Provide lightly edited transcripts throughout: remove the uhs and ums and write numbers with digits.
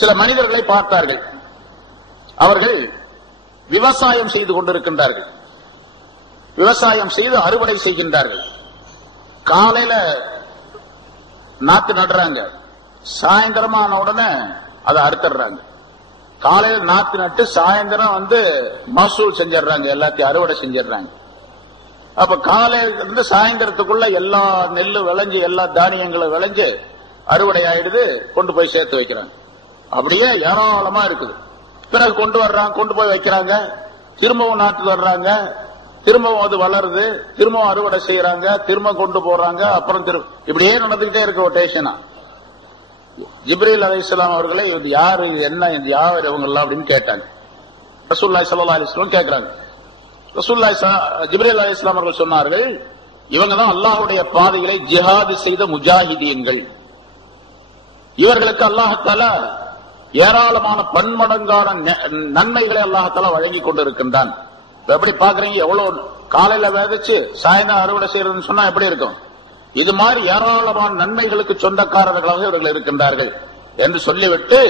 சில மனிதர்களை பார்த்தார்கள். அவர்கள் விவசாயம் செய்து கொண்டிருக்கின்றார்கள். விவசாயம் செய்து அறுவடை செய்கின்றார்கள். காலையில நாத்து நடுறாங்க, சாயந்தரமான உடனே அதை அறுத்துறாங்க. காலையில நாத்து நட்டு சாயந்தரம் மசூல் செஞ்சிடறாங்க, எல்லாத்தையும் அறுவடை செஞ்சிடறாங்க. அப்ப காலையில இருந்து சாயந்தரத்துக்குள்ள எல்லா நெல்லு விளைஞ்சு எல்லா தானியங்களும் விளைஞ்சு அறுவடை ஆயிடுது, கொண்டு போய் சேர்த்து வைக்கிறாங்க. அப்படியே ஏராளமா இருக்குது. பிறகு கொண்டு வர்றாங்க, கொண்டு போய் வைக்கிறாங்க, திரும்பவும் நாட்டு வர்றாங்க, திரும்பவும் அது வளருது, திரும்பவும் அறுவடை செய்யறாங்க, திரும்ப கொண்டு போறாங்க, அப்புறம் இப்படியே நடந்துகிட்டே இருக்கு ரொட்டேஷனா. ஜிப்ரீல் அலைஹிஸ்ஸலாம் அவர்களை இது யாரு, என்ன, இது யார் இவங்க எல்லாம் அப்படின்னு கேட்டாங்க. ரசூலுல்லாஹி ஸல்லல்லாஹு அலைஹி வஸல்லம் கேட்கிறாங்க. ஜிப்ரீல் அலைஹிஸ்ஸலாம் அவர்கள் சொன்னார்கள், இவங்க தான் அல்லாஹ்வுடைய பாதைகளை ஜிஹாது செய்த முஜாஹிதீன்கள். இவர்களுக்கு அல்லாஹ் தஆலா ஏராளமான பன்மடங்கான நன்மைகளை அல்லாஹ் தஆலா வழங்கி கொண்டிருக்கின்றான். எப்படி பாக்குறீங்க, எவ்வளவு காலையில விதைச்சு சாயந்தரம் அறுவடை செய்யறதுன்னு சொன்னா எப்படி இருக்கும்? இது மாதிரி ஏராளமான நன்மைகளுக்கு சொந்தக்காரர்களாக இவர்கள் இருக்கின்றார்கள் என்று சொல்லிவிட்டு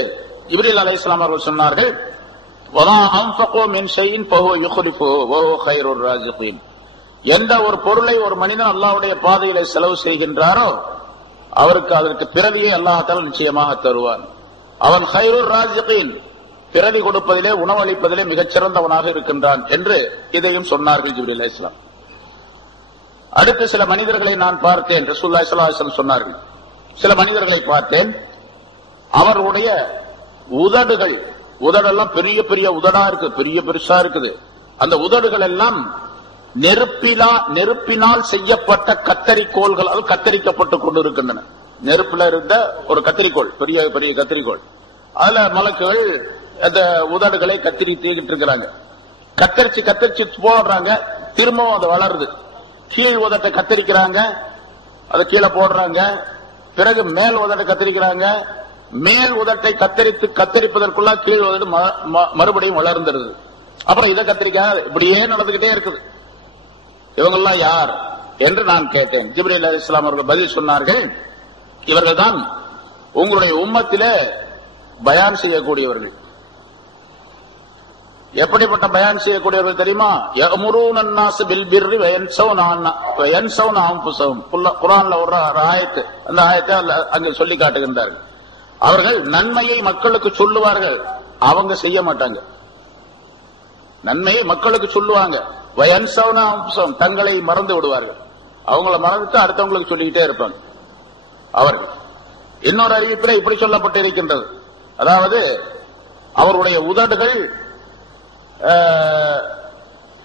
ஜிப்ரீல் அலைஹிஸ்ஸலாம் அவர்கள் சொன்னார்கள், எந்த ஒரு பொருளை ஒரு மனிதன் அல்லாஹ்வுடைய பாதையில செலவு செய்கின்றாரோ அவருக்கு அதற்கு பிறவியை அல்லாஹ் தஆலா நிச்சயமாக தருவான். அவன் கைருர் ராஜிகீன், பிறவி கொடுப்பதிலே உணவளிப்பதிலே மிகச்சிறந்தவனாக இருக்கின்றான் என்று இதையும் சொன்னார்கள் ஜிப்ரீல் அலைஹிஸ்ஸலாம். அடுத்து சில மனிதர்களை நான் பார்த்தேன், ரசூலுல்லாஹி ஸல்லல்லாஹு அலைஹி வஸல்லம் சொன்னார்கள். சில மனிதர்களை பார்த்தேன், அவருடைய உதடெல்லாம் பெரிய பெரிய உதடா இருக்கு, பெரிய பெருசா இருக்குது. அந்த உதடுகள் எல்லாம் நெருப்பினால் செய்யப்பட்ட கத்தரிக்கோள்களால் கத்தரிக்கப்பட்டுக் கொண்டிருக்கின்றன. நெருப்புல இருந்த ஒரு கத்திரிக்கோள், பெரிய பெரிய கத்திரிக்கோள், அதுல மலக்குகள் அந்த உதடுகளை கத்திரித்து இருக்கிறாங்க. கத்தரிச்சு போடுறாங்க, திரும்பவும் அது வளருது. கீழ் உதட்டை கத்தரிக்கிறாங்க, அதை கீழே போடுறாங்க. பிறகு மேல் உதட்டை கத்தரிக்கிறாங்க. மேல் உதட்டை கத்தரிப்பதற்குள்ள கீழ் உதடு மறுபடியும் வளர்ந்துருது. அப்புறம் இதை கத்திரிக்காங்க. இப்படியே நடந்துகிட்டே இருக்குது. இவங்கெல்லாம் யார் என்று நான் கேட்டேன். ஜிப்ரீல் அலைஹிஸ்ஸலாம் அவர்கள் பதில் சொன்னார்கள், இவர்கள் தான் உங்களுடைய உம்மத்திலே பயான் செய்யக்கூடியவர்கள். எப்படிப்பட்ட பயான் செய்யக்கூடியவர்கள் தெரியுமா? யஅமுரூன அன்னாஸ பில் பிர்ரி வயன்ஸௌன அன்ஃபுஸஹும். குர்ஆன்ல ஒரு ஆயத்து, அந்த ஆயத்தை அங்கே சொல்லி காட்டுகின்றார்கள். அவர்கள் நன்மையை மக்களுக்கு சொல்லுவார்கள், அவங்க செய்ய மாட்டாங்க. நன்மையை மக்களுக்கு சொல்லுவாங்க, வயன்ஸௌன அன்ஃபுஸஹும், தங்களை மறந்து விடுவார்கள். அவங்கள மறந்துட்டு அடுத்தவங்களுக்கு சொல்லிக்கிட்டே இருப்பாங்க. அவர்கள் இன்னொரு அறிவிப்பில் இப்படி சொல்லப்பட்டு இருக்கின்றது, அதாவது அவருடைய உதடுகள்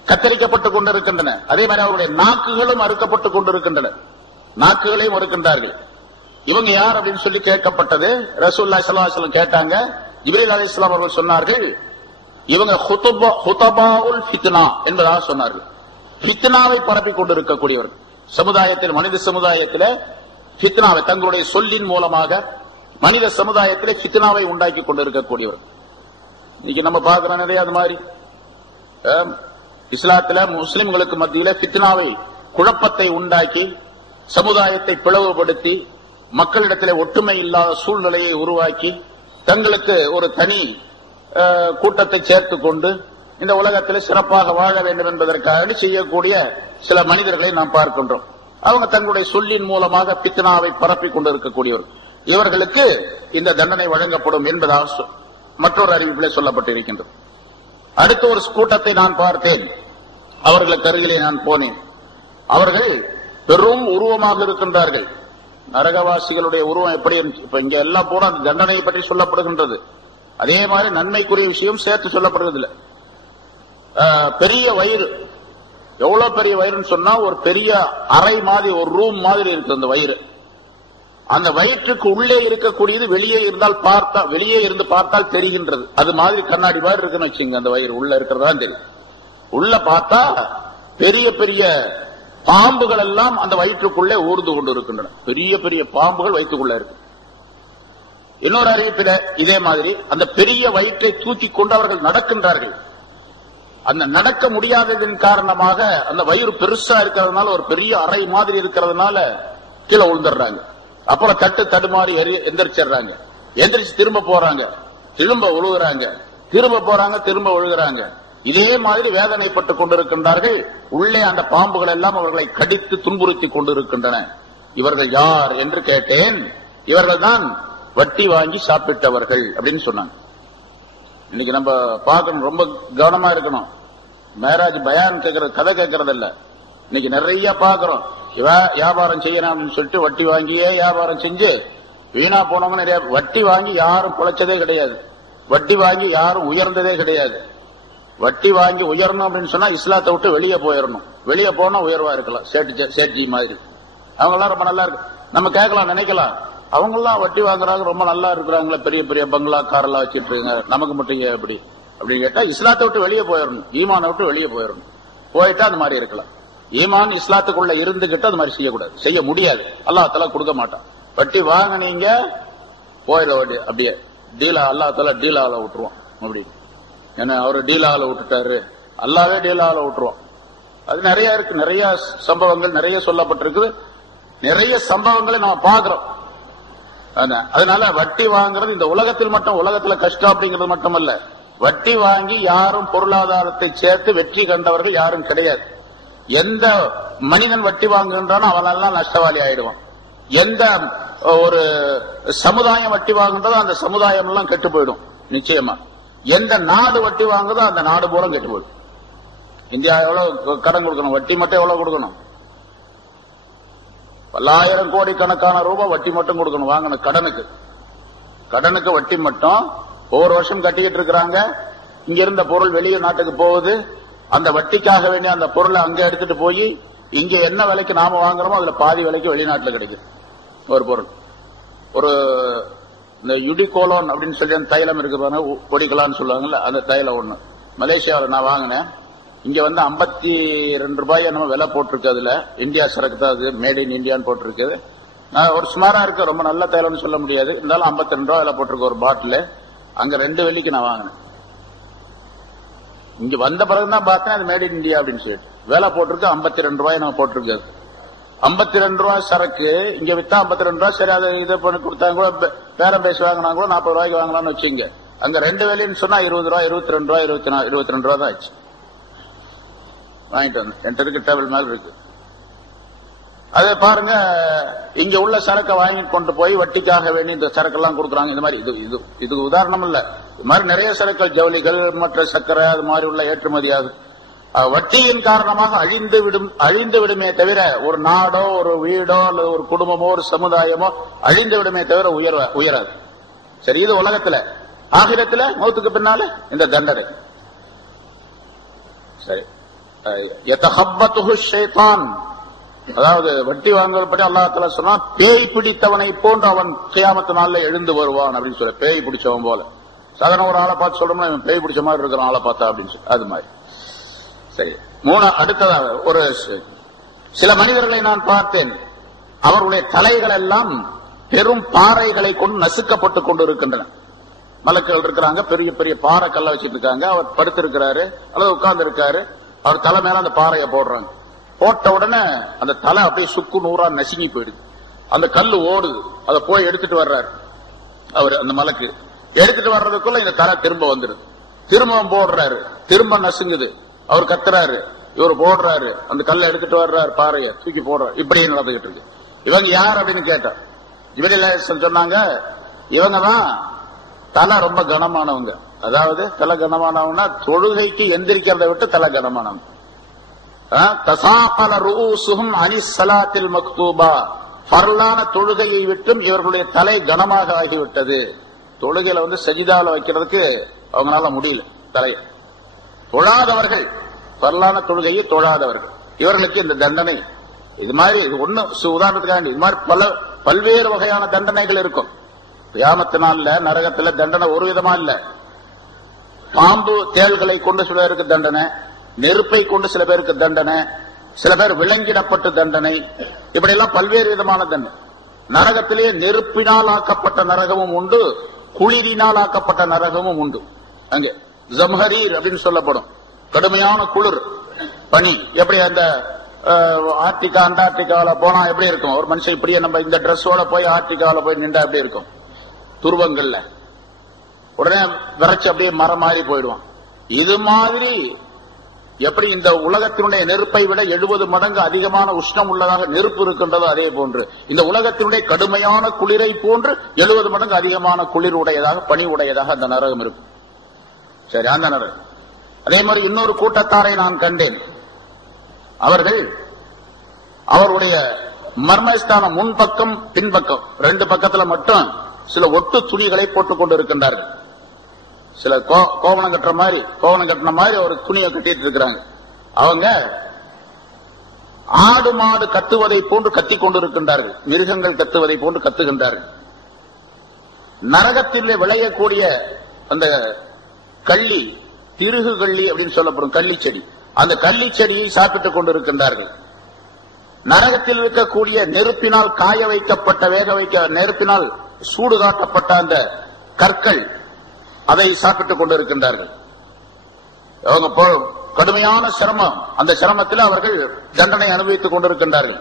கத்தரிக்கப்பட்டுக் கொண்டிருக்கின்றன, அதே மாதிரி அவருடைய நாக்குகளும் அறுக்கப்பட்டுக் கொண்டிருக்கின்றன, நாக்குகளையும் அறுக்கின்றார்கள். இவங்க யார் அப்படின்னு சொல்லி கேட்கப்பட்டது. ரசூலுல்லாஹி ஸல்லல்லாஹு அலைஹி வஸல்லம் கேட்டாங்க. ஜிப்ரீல் அலைஹிஸ்ஸலாம் அவர்கள் சொன்னார்கள், இவங்க ஹுதபாஉல் ஃபித்னா என்பதாக சொன்னார்கள். ஃபித்னாவை பரப்பிக் கொண்டிருக்கக்கூடியவர்கள். சமுதாயத்தில், மனித சமுதாயத்தில் ஃபித்னாவை தங்களுடைய சொல்லின் மூலமாக மனித சமுதாயத்திலே ஃபித்னாவை உண்டாக்கி கொண்டிருக்கக்கூடியவர். இன்னைக்கு நம்ம பார்க்கிறோம் நிறைய அது மாதிரி. இஸ்லாத்துல முஸ்லிம்களுக்கு மத்தியில ஃபித்னாவை, குழப்பத்தை உண்டாக்கி சமுதாயத்தை பிளவுபடுத்தி மக்களிடத்திலே ஒற்றுமை இல்லாத சூழ்நிலையை உருவாக்கி தங்களுக்கு ஒரு தனி கூட்டத்தை சேர்த்துக் கொண்டு இந்த உலகத்தில் சிறப்பாக வாழ வேண்டும் என்பதற்காக செய்யக்கூடிய சில மனிதர்களை நாம் பார்க்கின்றோம். அவங்க தங்களுடைய சொல்லின் மூலமாக ஃபித்னாவை பரப்பிக் கொண்டிருக்கக்கூடியவர்கள். இவர்களுக்கு இந்த தண்டனை வழங்கப்படும் என்பதாக மற்றொரு அறிவிப்பிலே சொல்லப்பட்டிருக்கின்றது. அடுத்த ஒரு கூட்டத்தை நான் பார்த்தேன், அவர்களுக்கு அருகிலே நான் போனேன். அவர்கள் பெரும் உருவமாக இருக்கின்றார்கள். நரகவாசிகளுடைய உருவம் எப்படி இருந்துச்சு? இப்ப இங்க எல்லாம் பூரா அந்த தண்டனையை பற்றி சொல்லப்படுகின்றது. அதே மாதிரி நன்மைக்குரிய விஷயம் சேர்த்து சொல்லப்படுவதில்லை. பெரிய வயிறு, எவ்வளவு பெரிய வயிறுன்னு சொன்னா ஒரு பெரிய அறை மாதிரி, ஒரு ரூம் மாதிரி இருக்கு அந்த வயிறு. அந்த வயிற்றுக்கு உள்ளே இருக்கக்கூடியது வெளியே இருந்து பார்த்தால் தெரிகின்றது. அது மாதிரி கண்ணாடி மாதிரி இருக்குன்னு வச்சுங்க. அந்த வயிறு உள்ள இருக்கிறதா தெரியும். உள்ள பார்த்தா பெரிய பெரிய பாம்புகள் எல்லாம் அந்த வயிற்றுக்குள்ளே ஊர்ந்து கொண்டு இருக்கின்றன. பெரிய பெரிய பாம்புகள் வயிற்றுக்குள்ள இருக்கு. இன்னொரு அறிவிப்பில இதே மாதிரி அந்த பெரிய வயிற்றை தூக்கி கொண்டு அவர்கள் நடக்கின்றார்கள். அந்த நடக்க முடியாததன் காரணமாக அந்த வயிறு பெருசா இருக்கிறதுனால, ஒரு பெரிய அறை மாதிரி இருக்கிறதுனால கீழே விழுந்துடுறாங்க. அப்புறம் தடுமாறி எந்திரிச்சிடுறாங்க. எந்திரிச்சு திரும்ப போறாங்க. திரும்ப உழுகுறாங்க, திரும்ப போறாங்க, திரும்ப உழுகுறாங்க. இதே மாதிரி வேதனைப்பட்டுக் கொண்டிருக்கின்றார்கள். உள்ளே அந்த பாம்புகள் எல்லாம் அவர்களை கடித்து துன்புறுத்தி கொண்டிருக்கின்றன. இவர்கள் யார் என்று கேட்டேன். இவர்கள் தான் வட்டி வாங்கி சாப்பிட்டவர்கள் அப்படின்னு சொன்னாங்க. இன்னைக்கு நம்ம பார்க்கணும், ரொம்ப கவனமா இருக்கணும். மேராஜ் பயான் கேட்கறது, கதை கேட்கறது இல்ல. இன்னைக்கு நிறைய பாக்குறோம். வியாபாரம் செய்யணும் அப்படின்னு சொல்லிட்டு வட்டி வாங்கியே வியாபாரம் செஞ்சு வீணா போனவங்க நிறைய. வட்டி வாங்கி யாரும் பிழைச்சதே கிடையாது. வட்டி வாங்கி யாரும் உயர்ந்ததே கிடையாது. வட்டி வாங்கி உயரணும் அப்படின்னு சொன்னா இஸ்லாத்தை விட்டு வெளியே போயிடணும். வெளியே போனா உயர்வா இருக்கலாம். சேட்ஜி மாதிரி அவங்க எல்லாம் ரொம்ப நல்லா இருக்கு. நம்ம கேட்கலாம், நினைக்கலாம், அவங்க எல்லாம் வட்டி வாங்குறாங்க, ரொம்ப நல்லா இருக்கிறாங்களே, பெரிய பெரிய பங்களா காரெல்லாம் வச்சிட்டு இருக்காங்க, நமக்கு மட்டும் ஏன் அப்படி அப்படின்னு கேட்டா இஸ்லாத்தை விட்டு வெளியே போயிடணும். ஈமானை விட்டு வெளியே போயிடணும். போயிட்டா அந்த மாதிரி இருக்கலாம். ஈமான் இஸ்லாத்துக்குள்ள இருந்துகிட்டு அது மாதிரி செய்யக்கூடாது, செய்ய முடியாது. அல்லாஹ் தஆலா கொடுக்க மாட்டான். வட்டி வாங்கினீங்க போயிட வட்டி அப்படியே டீலா, அல்லாஹ் தஆலா டீலால விட்டுருவான். அப்படி ஏன்னா அவரு டீலால விட்டுட்டாரு, அல்லாவே டீலால விட்டுருவான். அது நிறைய இருக்கு, நிறைய சம்பவங்கள் நிறைய சொல்லப்பட்டிருக்குது. நிறைய சம்பவங்களை நம்ம பாக்குறோம். அதனால வட்டி வாங்குறது இந்த உலகத்தில் மட்டும், உலகத்துல கஷ்டம் அப்படிங்கிறது மட்டுமல்ல, வட்டி வாங்கி யாரும் பொருளாதாரத்தை சேர்த்து வெற்றி கண்டவர்கள் யாரும் கிடையாது. எந்த மனிதன் வட்டி வாங்குகின்றானோ அவனெல்லாம் நஷ்டவாளி ஆயிடுவான். எந்த ஒரு சமுதாயம் வட்டி வாங்குன்றதோ அந்த சமுதாயம் எல்லாம் கெட்டு போயிடும் நிச்சயமா. எந்த நாடு வட்டி வாங்குதோ அந்த நாடு பூரா கெட்டு போயிடும். இந்தியா எவ்வளவு கடன் கொடுக்கணும், வட்டி மட்டும் எவ்வளவு கொடுக்கணும்? பல்லாயிரம் கோடி கணக்கான ரூபாய் வட்டி மட்டும் கொடுக்கணும் வாங்கின கடனுக்கு. கடனுக்கு வட்டி மட்டும் ஒவ்வொரு வருஷம் கட்டிக்கிட்டு இருக்கிறாங்க. இங்க இருந்த பொருள் வெளியே நாட்டுக்கு போகுது. அந்த வட்டிக்காக வேண்டிய அந்த பொருளை அங்க எடுத்துட்டு போய் இங்க என்ன விலைக்கு நாம வாங்குறோமோ அதுல பாதி விலைக்கு வெளிநாட்டுல கிடைக்குது ஒரு பொருள். ஒரு இந்த யுடிகோலோன் அப்படின்னு சொல்லி அந்த தைலம் இருக்கு, பொடிக்கலான்னு சொல்லுவாங்கல்ல, அந்த தைலம் ஒண்ணு மலேசியாவில் நான் வாங்கினேன். இங்க வந்து 52 ரூபாய் நம்ம விலை போட்டிருக்கு. அதுல இந்தியா சரக்கு தான், அது மேட் இன் இந்தியான்னு போட்டிருக்கு. நான் ஒரு சுமாரா இருக்கு, ரொம்ப நல்ல தைலம்னு சொல்ல முடியாது, இருந்தாலும் 52 ரூபாய் விலை போட்டிருக்கு ஒரு பாட்டில். அங்க 2 வெள்ளிக்கு நான் வாங்கினேன். இங்க வந்த பிறகுதான் பார்த்தேன் அது மேட் இன் இந்தியா அப்படின்னு சொல்லிட்டு வேலை போட்டிருக்கு. 52 ரூபாய் நம்ம போட்டிருக்கு. 52 ரூபாய் சரக்கு இங்க வித்தா 52 ரூபாய். சரி, அதை இதை பண்ணி கொடுத்தாங்க கூட, பேரம் பேசி வாங்கினா கூட 40 ரூபாய்க்கு வாங்கலாம்னு வச்சுங்க. அங்க 2 வெள்ளின்னு சொன்னா 20 ரூபாய், 22 ரூபாய், 22 ரூபாய் தான் ஆச்சு. வாங்கிட்டு வந்து என்கிட்ட இருக்கு, டேபிள் மேல இருக்கு. அதை பாருங்க, இங்க உள்ள சரக்கை வாங்கிட்டு கொண்டு போய் வட்டிக்காக வேண்டி இந்த சரக்கெல்லாம் கொடுக்குறாங்க. இந்த மாதிரி இது உதாரணம் இல்ல, இது மாதிரி நிறைய சரக்குகள், ஜவுளிகள், மற்ற சர்க்கரை, அது மாதிரி உள்ள ஏற்றுமதியாகும். வட்டியின் காரணமாக அழிந்து விடுமே தவிர ஒரு நாடோ ஒரு வீடோ அல்லது ஒரு குடும்பமோ ஒரு சமுதாயமோ அழிந்து விடுமே தவிர உயராது. சரி, இது உலகத்துல. ஆகிரத்துல மௌத்துக்கு பின்னால இந்த தண்டனை. சரி, யதஹப்பத்துஹு ஷைத்தான், அதாவது வட்டி வாங்குவது பற்றி அல்லாஹ் தஆலா சொன்னா, பேய் பிடித்தவனை போன்று அவன் கியாமத்து நாள்ல எழுந்து வருவான் அப்படின்னு சொல்ல. பேய் பிடிச்சவன் போல. சாதாரண ஒரு ஆளை பார்த்து சொல்றோம்னா இவன் பேய் பிடிச்ச மாதிரி இருக்கிற ஆளை பார்த்தா அப்படின்னு சொல்லி அது மாதிரி. சரி, அடுத்ததாக ஒரு சில மனிதர்களை நான் பார்த்தேன். அவர்களுடைய தலைகள் எல்லாம் பெரும் பாறைகளை கொண்டு நசுக்கப்பட்டுக் கொண்டு இருக்கின்றன. மலக்குகள் இருக்கிறாங்க, பெரிய பெரிய பாறை கல்ல வச்சிட்டு இருக்காங்க. அவர் படுத்திருக்கிறாரு அல்லது உட்கார்ந்து இருக்காரு. அவர் தலை மேல அந்த பாறையை போடுறாங்க. போட்ட உடனே அந்த தலை அப்படியே சுக்கு நூறா நசுங்கி போயிடுது. அந்த கல்லு ஓடுது. அதை போய் எடுத்துட்டு வர்றாரு அவர். அந்த மலக்கு எடுத்துட்டு வர்றதுக்குள்ள இந்த தலை திரும்ப வந்துருது. திரும்ப போடுறாரு, திரும்ப நசுங்குது. அவர் கத்துறாரு, இவர் போடுறாரு, அந்த கல்லை எடுத்துட்டு வர்றாரு, பாறைய தூக்கி போடுறாரு. இப்படியே நடந்துகிட்டு இருக்கு. இவங்க யார் அப்படின்னு கேட்டார். இவங்க சொன்னாங்க, இவங்கதான் தலை ரொம்ப கனமானவங்க. அதாவது தலை கனமானவங்கன்னா தொழுகைக்கு எந்திரிக்கிறத விட்டு தலை கனமானவங்க. தசாகல ரூசுஹும் அனிஸ் ஸலாத்தில் மக்தூபா, ஃபர்லான தொழுகையை விட்டும் இவர்களுடைய தலை கனமாக ஆகிவிட்டது. தொழுகையில வந்து சஜிதால வைக்கிறதுக்கு அவங்களால முடியல. தலை தொழாதவர்கள், ஃபர்லான தொழுகையை தொழாதவர்கள், இவர்களுக்கு இந்த தண்டனை. இது மாதிரி இது ஒண்ணு உதாரணத்துக்காக இது மாதிரி பல்வேறு வகையான தண்டனைகள் இருக்கும். கியாமத்து நாள்ல நரகத்துல தண்டனை ஒரு விதமா இல்ல. பாம்பு தேள்களை கொண்டு சில பேருக்கு தண்டனை, நெருப்பை கொண்டு சில பேருக்கு தண்டனை, சில பேர் விலங்கிடப்பட்டு தண்டனை, இப்படி எல்லாம் பல்வேறு விதமான தண்டனை. நரகத்திலேயே நெருப்பினால் ஆக்கப்பட்ட நரகமும் உண்டு, குளிரினால் ஆக்கப்பட்ட நரகமும் உண்டு. அங்கே ஜம்ஹரீர் அப்படின்னு சொல்லப்படும், கடுமையான குளிர் பனி. எப்படி அந்த ஆர்டிகா அண்டார்டிகாவில போனா எப்படி இருக்கும் ஒரு மனுஷன், இப்படியே நம்ம இந்த டிரெஸ்ஸோட போய் ஆர்டிகாவில போய் நின்றா எப்படி இருக்கும், துருவங்கள்ல உடனே விரைச்சு அப்படியே மரம் மாறி போயிடுவான். இது மாதிரி எப்படி இந்த உலகத்தினுடைய நெருப்பை விட 70 மடங்கு அதிகமான உஷ்ணம் உள்ளதாக நெருப்பு இருக்கின்றதோ அதே போன்று இந்த உலகத்தினுடைய கடுமையான குளிரை போன்று 70 மடங்கு அதிகமான குளிர் உடையதாக பனி உடையதாக அந்த நரகம் இருக்கும். சரி, அந்த நரகம். அதே மாதிரி இன்னொரு கூட்டத்தாரை நான் கண்டேன். அவர்கள் அவருடைய மர்மஸ்தானம் முன்பக்கம் பின்பக்கம் 2 பக்கத்துல மட்டும் சில ஒட்டு துணிகளை போட்டுக் கொண்டு இருக்கின்றார்கள். சில கோவணம் கட்டின மாதிரி ஒரு துணியை கட்டிட்டு இருக்கிறாங்க. அவங்க ஆடு மாடு கத்துவதை போன்று கத்திக் கொண்டிருக்கின்றார்கள். மிருகங்கள் கத்துவதை போன்று கத்துகின்றார்கள். நரகத்தில் விளையக்கூடிய அந்த கள்ளி, திருகு கள்ளி அப்படின்னு சொல்லப்படும் கள்ளி செடி, அந்த கள்ளி செடியை சாப்பிட்டுக் கொண்டிருக்கின்றார்கள். நரகத்தில் இருக்கக்கூடிய நெருப்பினால் காய வைக்கப்பட்ட நெருப்பினால் சூடு காட்டப்பட்ட அந்த கற்கள், அதை சாப்பிட்டுக் கொண்டிருக்கின்றார்கள். அவங்க கடுமையான சிரமம், அந்த சிரமத்தில் அவர்கள் தண்டனை அனுபவித்துக் கொண்டிருக்கின்றார்கள்.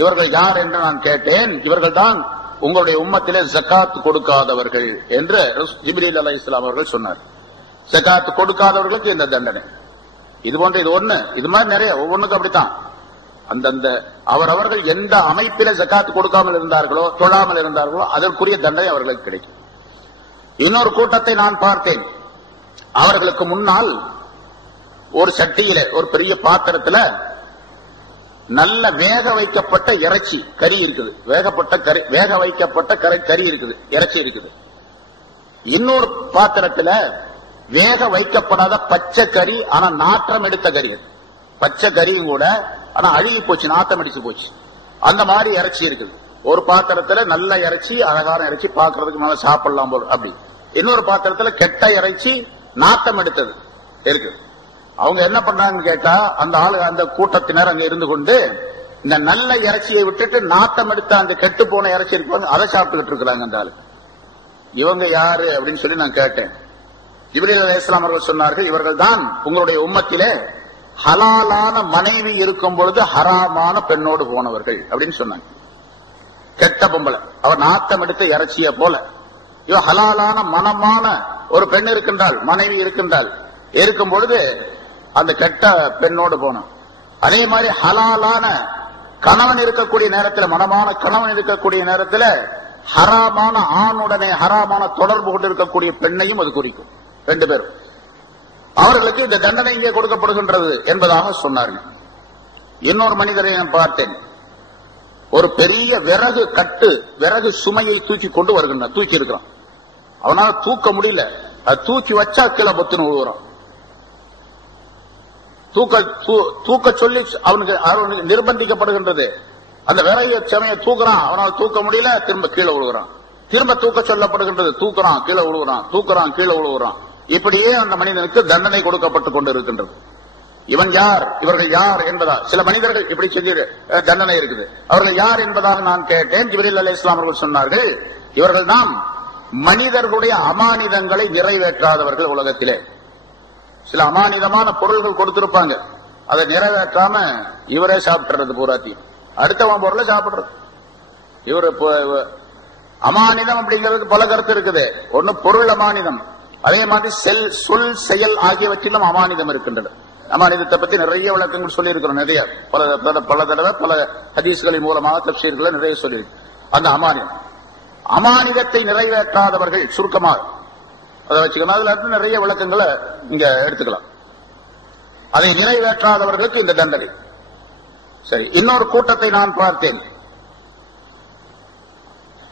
இவர்கள் யார் என்று நான் கேட்டேன். இவர்கள் தான் உங்களுடைய உம்மத்திலே ஜகாத் கொடுக்காதவர்கள் என்று ஜிப்ரீல் அலைஹிஸ்ஸலாம் அவர்கள் சொன்னார். ஜகாத் கொடுக்காதவர்களுக்கு இந்த தண்டனை. இது போன்ற இது ஒண்ணு, இது மாதிரி நிறைய ஒவ்வொன்றுக்கும் அப்படித்தான். அந்தந்த அவர்கள் எந்த அமைப்பில ஜகாத் கொடுக்காமல் இருந்தார்களோ, தொழாமல் இருந்தார்களோ, அதற்குரிய தண்டனை அவர்களுக்கு கிடைக்கும். இன்னொரு கூட்டத்தை நான் பார்த்தேன். அவர்களுக்கு முன்னால் ஒரு சட்டியில, ஒரு பெரிய பாத்திரத்துல நல்ல வேக வைக்கப்பட்ட இறைச்சி கறி இருக்குது. வேக வைக்கப்பட்ட கறி இருக்குது, இறைச்சி இருக்குது. இன்னொரு பாத்திரத்துல வேக வைக்கப்படாத பச்சை கறி, ஆனா நாற்றம் எடுத்த கறி. பச்சை கறியும் கூட ஆனா அழுகி போச்சு, நாத்தம் அடிச்சு போச்சு. அந்த மாதிரி இறைச்சி இருக்குது. ஒரு பாத்திரத்துல நல்ல இறைச்சி, அழகான இறைச்சி, பாக்குறதுக்கு மேல சாப்பிடலாம் போல அப்படி. இன்னொரு பாத்திரத்துல கெட்ட இறைச்சி, நாத்தம் எடுத்தது இருக்கு. அவங்க என்ன பண்றாங்கன்னு கேட்டா, அந்த கூட்டத்தினர் அங்க இருந்து கொண்டு இந்த நல்ல இறைச்சியை விட்டுட்டு நாத்தம் எடுத்த அந்த கெட்டு போன இறைச்சி இருப்பாங்க, அதை சாப்பிட்டுக்கிட்டு இருக்கிறாங்க அந்த ஆளு. இவங்க யாரு அப்படின்னு சொல்லி நான் கேட்டேன். ஜிப்ரீல் அலைஹிஸ்ஸலாம் அவர்கள் சொன்னார்கள், இவர்கள் தான் உங்களுடைய உம்மத்திலே ஹலாலான மனைவி இருக்கும் பொழுது ஹராமான பெண்ணோடு போனவர்கள் அப்படின்னு சொன்னாங்க. கெட்ட பொம்பளை, அவர் நாத்தம் எடுத்த இறைச்சிய போல. இவ ஹலாலான மனமான ஒரு பெண் இருக்கின்றாள், மனைவி இருக்கின்றாள், இருக்கும் பொழுது அந்த கெட்ட பெண்ணோடு போனோம். அதே மாதிரி ஹலாலான கணவன் இருக்கக்கூடிய நேரத்தில், மனமான கணவன் இருக்கக்கூடிய நேரத்தில் ஹராமான ஆணுடனே ஹராமான தொடர்பு கொண்டு இருக்கக்கூடிய பெண்ணையும் அது குறிக்கும். 2 பேரும் அவர்களுக்கு இந்த தண்டனை இங்கே கொடுக்கப்படுகின்றது என்பதாக சொன்னார்கள். இன்னொரு மனிதரை நான் பார்த்தேன். ஒரு பெரிய விறகு சுமையை தூக்கி கொண்டு வருகின்றான், தூக்கி இருக்கிறான். அவனால தூக்க முடியல, அது தூக்கி வச்சா கீழே பொத்துன்னு விழுகிறான். தூக்க சொல்லி அவனுக்கு நிர்பந்திக்கப்படுகின்றது. அந்த விறகு சுமையை தூக்குறான், அவனால் தூக்க முடியல, திரும்ப கீழே விழுகிறான். திரும்ப தூக்க சொல்லப்படுகின்றது, தூக்குறான், கீழே விழுகிறான், தூக்குறான், கீழே விழுகிறான். இப்படியே அந்த மனிதனுக்கு தண்டனை கொடுக்கப்பட்டுக் கொண்டு இருக்கின்றது. இவன் யார், இவர்கள் யார் என்பதா சில மனிதர்கள் இப்படி செஞ்சு தண்டனை இருக்குது. அவர்கள் யார் என்பதாக நான் கேட்டேன். ஜிப்ரீல் அலைஹிஸ்ஸலாம் அவர்கள் சொன்னார்கள், இவர்கள் தான் மனிதர்களுடைய அமானிதங்களை நிறைவேற்றாதவர்கள். உலகத்திலே சில அமானிதமான பொருள்கள் கொடுத்திருப்பாங்க, அதை நிறைவேற்றாம இவரே சாப்பிடுறது, பூராத்தையும் அடுத்தவன் பொருளை சாப்பிடுறது. இவரு அமானிதம் அப்படிங்கிறதுக்கு பல கருத்து இருக்குது. ஒன்னு பொருள் அமானிதம், அதே மாதிரி சொல் செயல் ஆகியவற்றிலும் அமானிதம் இருக்கின்றது. அமானிதத்தை பத்தி நிறைய விளக்கங்கள் சொல்லி இருக்கிறோம். நிறைய பல தடவை பல ஹதீஸ்களின் மூலமாக தஃசீர்களை நிறைய சொல்லியிருக்கு. அந்த அமானிதத்தை நிறைவேற்றாதவர்கள் சுருக்கமாக அதை வச்சுக்கணும். அதுல இருந்து நிறைய விளக்கங்களை இங்க எடுத்துக்கலாம். அதை நிறைவேற்றாதவர்களுக்கு இந்த தண்டனை. சரி, இன்னொரு கூட்டத்தை நான் பார்த்தேன்.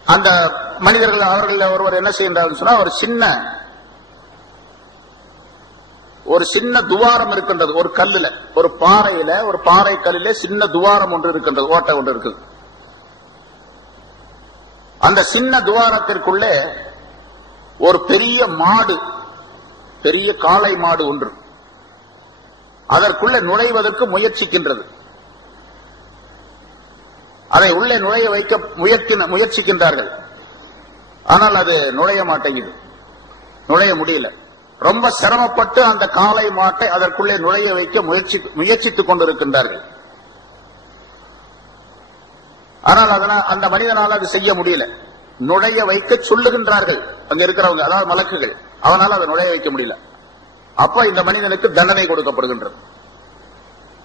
அந்த மனிதர்கள் அவர்கள் ஒருவர் என்ன செய்கின்றார்கள் சொன்னா, ஒரு சின்ன துவாரம் இருக்கின்றது. ஒரு கல்லுல, ஒரு பாறையில, ஒரு பாறை கல்லில சின்ன துவாரம் ஒன்று இருக்கின்றது, ஓட்டை ஒன்று இருக்குது. அந்த சின்ன துவாரத்திற்குள்ளே ஒரு பெரிய மாடு, பெரிய காளை மாடு ஒன்று அதற்குள்ளே நுழைவதற்கு முயற்சிக்கின்றது. அதை உள்ளே நுழைய வைக்க முயற்சிக்கின்றார்கள். ஆனால் அது நுழைய மாட்டேங்குது, நுழைய முடியல. ரொம்ப சிரமப்பட்டு அந்த காளை மாட்டை அதற்குள்ளே நுழைய வைக்க முயற்சித்துக் கொண்டிருக்கின்றார்கள். ஆனால் அந்த மனிதனால் அது செய்ய முடியல. நுழைய வைக்க சொல்லுகின்றார்கள் அங்க இருக்கிறவங்க, அதாவது மலக்குகள். அவனால் அதை நுழைய வைக்க முடியல. அப்ப இந்த மனிதனுக்கு தண்டனை கொடுக்கப்படுகின்றது.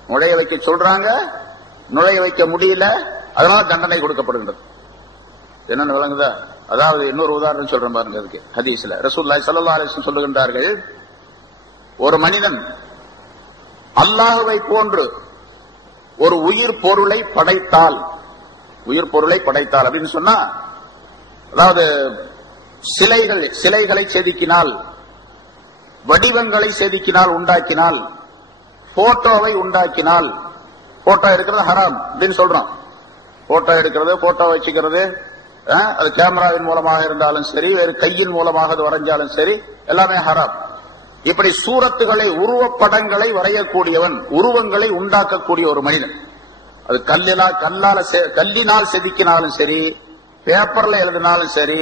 நுழைய வைக்க சொல்றாங்க, நுழைய வைக்க முடியல, அதனால தண்டனை கொடுக்கப்படுகின்றது. என்னன்னு விளங்குதா? அதாவது இன்னொரு உதாரணம் சொல்றேன் பாருங்க. அதுக்கு ஹதீஸ்ல ரசூலுல்லாஹி ஸல்லல்லாஹு அலைஹி வஸல்லம் சொல்லுகின்றார்கள், ஒரு மனிதன் அல்லாஹ்வை போன்று ஒரு உயிர் பொருளை படைத்தால் அப்படின்னு சொன்னா, அதாவது சிலைகளை செதுக்கினால், வடிவங்களை செதுக்கினால், உண்டாக்கினால், போட்டோவை உண்டாக்கினால், போட்டோ எடுக்கிறது ஹராம் அப்படின்னு சொல்றோம். போட்டோ எடுக்கிறது, போட்டோ வச்சுக்கிறது, அது கேமராவின் மூலமாக இருந்தாலும் சரி, வேறு கையின் மூலமாக அது வரைஞ்சாலும் சரி, எல்லாமே ஹராம். இப்படி சூரத்துகளை, உருவப்படங்களை வரையக்கூடியவன், உருவங்களை உண்டாக்கக்கூடிய ஒரு மனிதன், அது கல்லினால் செதுக்கினாலும் சரி, பேப்பர்ல எழுதினாலும் சரி,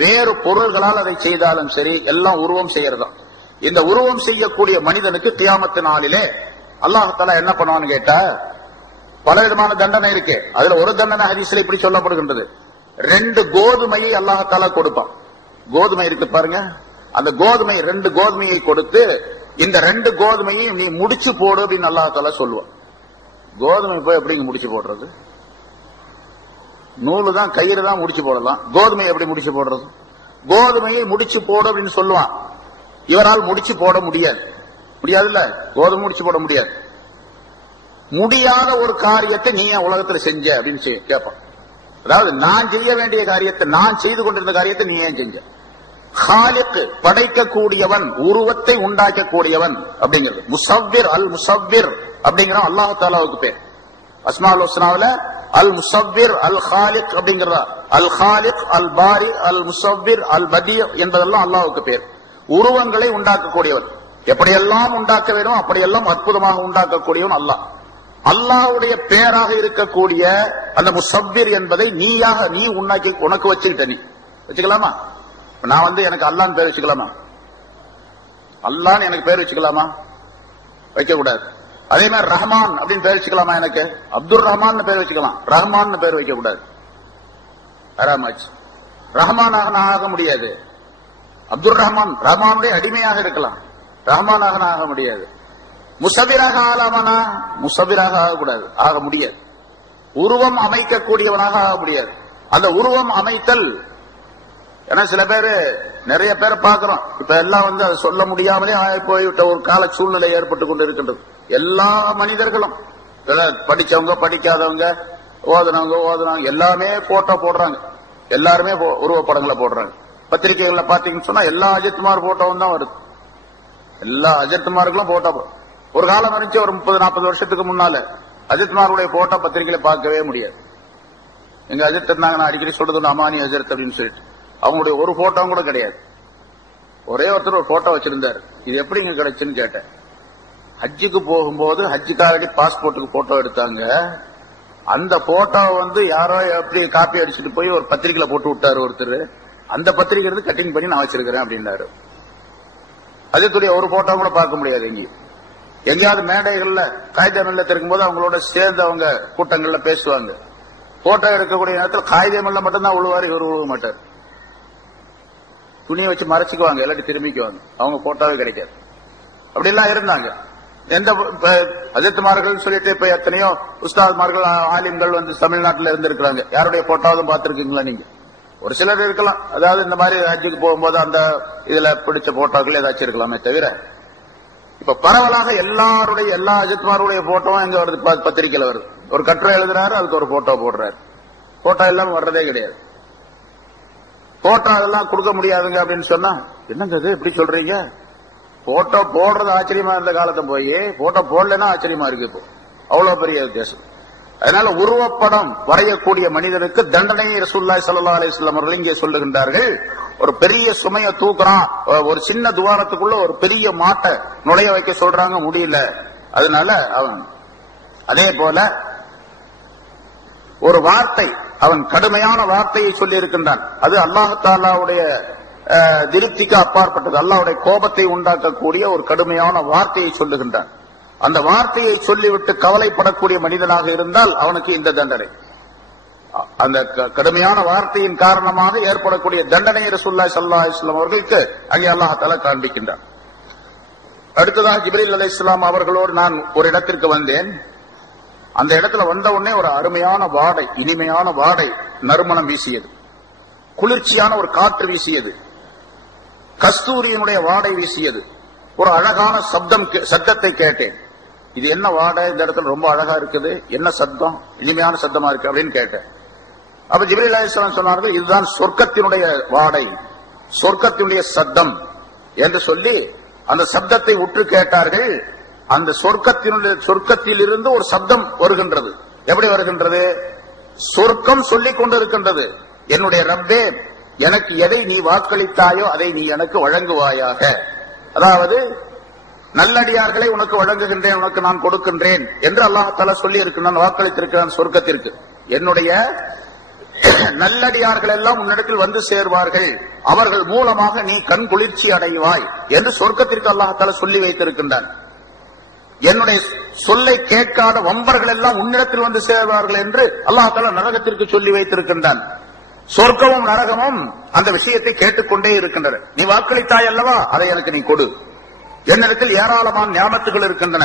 வேறு பொருள்களால் அதை செய்தாலும் சரி, எல்லாம் உருவம் செய்யறதும். இந்த உருவம் செய்யக்கூடிய மனிதனுக்கு கியாமத்து நாளிலே அல்லாஹ் தஆலா என்ன பண்ணுவான்னு கேட்டா, பல விதமான தண்டனை இருக்கு. அதுல ஒரு தண்டனை ஹதீஸ்ல இப்படி சொல்லப்படுகின்றது, 2 கோதுமையை அல்லாஹ் தஆலா கொடுப்பான். கோதுமை இருக்கு பாருங்க, அந்த கோதுமை 2 கோதுமையை கொடுத்து, இந்த 2 கோதுமையை நீ முடிச்சு போடு அப்படின்னு அல்லாஹ் தஆலா சொல்லுவான். கோதுமை போய் எப்படிங்க முடிச்சு போடுறது? நூலு தான், கயிறு தான் முடிச்சு போடலாம். கோதுமை எப்படி முடிச்சு போடுறது? கோதுமையை முடிச்சு போடு அப்படின்னு சொல்லுவான். இவரால் முடிச்சு போட முடியாதுல்ல, கோதுமை முடிச்சு போட முடியாது. முடியாத ஒரு காரியத்தை நீ உலகத்துல செஞ்ச அப்படின்னு கேட்பான். அதாவது நான் செய்ய வேண்டிய காரியத்தை, நான் செய்து கொண்டிருந்த காரியத்தை நீ ஏன் செஞ்ச? காலிக், படைக்கக்கூடியவன், உருவத்தை உண்டாக்கக்கூடியவன் அப்படிங்கிறது. முசவ்விர், அல் முசவ்விர் அப்படிங்கிற அல்லாஹ் தஆலாவுக்கு பேர். அஸ்மாஉல் ஹுஸ்னாவுல அல் முசவ்விர், அல் காலிக் அப்படிங்கிறதா, அல் காலிக், அல் பாரி, அல் முசவ்விர், அல் பதி என்பதெல்லாம் அல்லாஹ்வுக்கு பேர். உருவங்களை உண்டாக்கக்கூடியவன், எப்படியெல்லாம் உண்டாக்க வேண்டும் அப்படியெல்லாம் அற்புதமாக உண்டாக்கக்கூடியவன் அல்லாஹ். அல்லாஹ்வுடைய பேராக இருக்கக்கூடிய அந்த முசவ்விர் என்பதை நீ உண்டாக்கி உனக்கு வச்சுக்கிட்ட, நீ வச்சுக்கலாமா? நான் எனக்கு அல்லாஹ்னு பேர் வச்சுக்கலாமா? அல்லாஹ்னு எனக்கு பேர் வச்சுக்கலாமா? வைக்க கூடாது. அதே மாதிரி ரஹ்மான் அப்படின்னு பேர் வச்சுக்கலாமா? எனக்கு அப்துல் ரஹ்மான் பேர் வச்சுக்கலாம், ரஹ்மான் பேர் வைக்க கூடாது. ஹராமாச்சு. ரஹ்மானாக நான் ஆக முடியாது. அப்துல் ரஹ்மான், ரஹ்மானுடைய அடிமையாக இருக்கலாம், ரஹ்மானாக நான் ஆக முடியாது. முசபிராக ஆகலாமானா? முசபிராக ஆகக்கூடாது, ஆக முடியாது. உருவம் அமைக்கக்கூடியவனாக ஆக முடியாது. அந்த உருவம் அமைத்தல், ஏன்னா சில பேரு, நிறைய பேரை பார்க்கிறோம், இப்ப எல்லாம் அதை சொல்ல முடியாமலே போய்விட்ட ஒரு கால சூழ்நிலை ஏற்பட்டு கொண்டு இருக்கின்றது. எல்லா மனிதர்களும், படிச்சவங்க, படிக்காதவங்க, ஓதுனவங்க எல்லாமே போட்டோ போடுறாங்க, எல்லாருமே உருவப்படங்களை போடுறாங்க. பத்திரிகைகள்ல பாத்தீங்கன்னு சொன்னா எல்லா அஜித்குமார் போட்டோவும் தான் வருது. எல்லா அஜித்குமாருக்கும் போட்டோ. ஒரு காலம் இருந்துச்சு, ஒரு 30-40 வருஷத்துக்கு முன்னால அஜித்குமாருடைய போட்டோ பத்திரிகையில பார்க்கவே முடியாது. எங்க அஜித் இருந்தாங்க, நான் அடிக்கடி சொல்றது அமானி அஜித் அப்படின்னு சொல்லிட்டு, அவங்களுடைய ஒரு போட்டோ கூட கிடையாது. ஒரே ஒருத்தர் ஒரு போட்டோ வச்சிருந்தாரு. இது எப்படிங்க கிடைச்சுன்னு கேட்டேன். ஹஜ்ஜுக்கு போகும்போது ஹஜ்ஜுக்காரடி பாஸ்போர்ட்டுக்கு போட்டோ எடுத்தாங்க. அந்த போட்டோ யாரோ எப்படி காப்பி அடிச்சுட்டு போய் ஒரு பத்திரிகையில போட்டு விட்டாரு ஒருத்தர். அந்த பத்திரிகை இருந்து கட்டிங் பண்ணி நான் வச்சிருக்கிறேன் அப்படின்னாரு. அஜித்துடைய ஒரு போட்டோ கூட பார்க்க முடியாது. எங்கேயாவது மேடைகள்ல காகிதம் இல்லத்தில் இருக்கும்போது அவங்களோட சேர்ந்து அவங்க கூட்டங்கள்ல பேசுவாங்க. போட்டோ எடுக்கக்கூடிய நேரத்தில் காகிதம் இல்ல மட்டும்தான் உழுவாரு, இவர் உழுவ மாட்டார். துணியை வச்சு மறைச்சுக்குவாங்க, எல்லாத்தையும் திரும்பிக்குவாங்க, அவங்க போட்டோவே கிடைக்காது. அப்படி எல்லாம் இருந்தாங்க. எந்த அஜித்மார்கள் சொல்லிட்டு இப்ப எத்தனையோ உஸ்தாத்மார்கள், ஆலிம்கள் தமிழ்நாட்டில் இருந்திருக்கிறாங்க. யாருடைய போட்டோவும் பார்த்திருக்கீங்களா நீங்க? ஒரு சிலர் இருக்கலாம், அதாவது இந்த மாதிரி ஹஜ்ஜுக்கு போகும்போது அந்த இதுல பிடிச்ச போட்டோக்கள் ஏதாச்சும் இருக்கலாமே தவிர, இப்ப பரவலாக எல்லா அஜித்மாருடைய போட்டோவும் எங்க வருது? பத்திரிகையில வருது. ஒரு கட்டுரை எழுதுறாரு, அதுக்கு ஒரு போட்டோ போடுறாரு. போட்டோ எல்லாம் வர்றதே கிடையாது. போட்டோ அதெல்லாம் கொடுக்க முடியாதுங்க அப்படின்னு சொன்னா, என்னங்க இது எப்படி சொல்றீங்க? போட்டோ போடுறது ஆச்சரியமா இருந்த காலத்தை போய் போட்டோ போடலன்னா ஆச்சரியமா இருக்கு. இப்போ அவ்வளவு பெரிய வித்தியாசம். அதனால உருவப்படம் வரையக்கூடிய மனிதனுக்கு தண்டனையை ரசூலுல்லாஹி ஸல்லல்லாஹு அலைஹி வஸல்லம் அவர்கள் இங்கே சொல்லுகின்றார்கள். ஒரு பெரிய சுமையை தூக்குறான், ஒரு சின்ன துவாரத்துக்குள்ள ஒரு பெரிய மாட்டை நுழைய வைக்க சொல்றாங்க, முடியல. அதனால அவன் அதே போல ஒரு வார்த்தை, அவன் கடுமையான வார்த்தையை சொல்லி இருக்கின்றான். அது அல்லாஹ் தஆலாவுடைய திருப்திக்கு அப்பாற்பட்டது. அல்லாஹ்வுடைய கோபத்தை உண்டாக்கக்கூடிய ஒரு கடுமையான வார்த்தையை சொல்லுகின்றான். அந்த வார்த்தையை சொல்லிவிட்டு கவலைப்படக்கூடிய மனிதனாக இருந்தால் அவனுக்கு இந்த தண்டனை. அந்த கடுமையான வார்த்தையின் காரணமாக ஏற்படக்கூடிய தண்டனை ரசூலுல்லாஹி ஸல்லல்லாஹு அலைஹி வஸல்லம் அவர்களுக்கு அங்கே அல்லாஹ் தஆலா காண்பிக்கின்றார். அடுத்ததாக ஜிப்ரீல் அலைஹிஸ்ஸலாம் அவர்களோடு நான் ஒரு இடத்திற்கு வந்தேன். அந்த இடத்துல வந்த உடனே ஒரு அருமையான வாடை, இனிமையான வாடை, நறுமணம் வீசியது. குளிர்ச்சியான ஒரு காற்று வீசியது. கஸ்தூரியினுடைய வாடை வீசியது. ஒரு அழகான சத்தத்தை கேட்டேன். இது என்ன வாடை, இந்த இடத்துல ரொம்ப அழகா இருக்குது, என்ன சத்தம், இனிமையான சத்தமா இருக்கு அப்படின்னு கேட்டேன். அப்ப ஜிப்ரீல் அலைஹிஸ்ஸலாம் சொன்னார்கள், இதுதான் சொர்க்கத்தினுடைய வாடை, சொர்க்கத்தினுடைய சத்தம் என்று சொல்லி அந்த சப்தத்தை உற்று கேட்டார்கள். அந்த சொர்க்கத்தில் இருந்து ஒரு சப்தம் வருகின்றது. எப்படி வருகின்றது? சொர்க்கம் சொல்லிக் கொண்டிருக்கின்றது, என்னுடைய ரப்பே, எனக்கு எதை நீ வாக்களித்தாயோ அதை நீ எனக்கு வழங்குவாயாக. அதாவது நல்லடியார்களை உனக்கு வழங்குகின்றேன், உனக்கு நான் கொடுக்கின்றேன் என்று அல்லாஹ் தஆலா சொல்லி இருக்கிறான், வாக்களித்திருக்கிறான் சொர்க்கத்திற்கு. என்னுடைய நல்லடியார்கள் எல்லாம் உன்னிடத்தில் வந்து சேர்வார்கள், அவர்கள் மூலமாக நீ கண் குளிர்ச்சி அடைவாய் என்று சொர்க்கத்திற்கு அல்லாஹ் தஆலா சொல்லி வைத்திருக்கின்றான். என்னுடைய சொல்லை கேட்காத வம்பர்கள் எல்லாம் உன்னிடத்தில் வந்து சேர்வார்கள் என்று அல்லாஹ் தஆலா நரகத்திற்கு சொல்லி வைத்திருக்கின்றான். சொர்க்கமும் நரகமும் அந்த விஷயத்தை கேட்டுக்கொண்டே இருக்கின்றன. நீ வாக்களித்தாய் அல்லவா, அதை எனக்கு நீ கொடு, என்னிடத்தில் ஏராளமான ஞாமத்துகள் இருக்கின்றன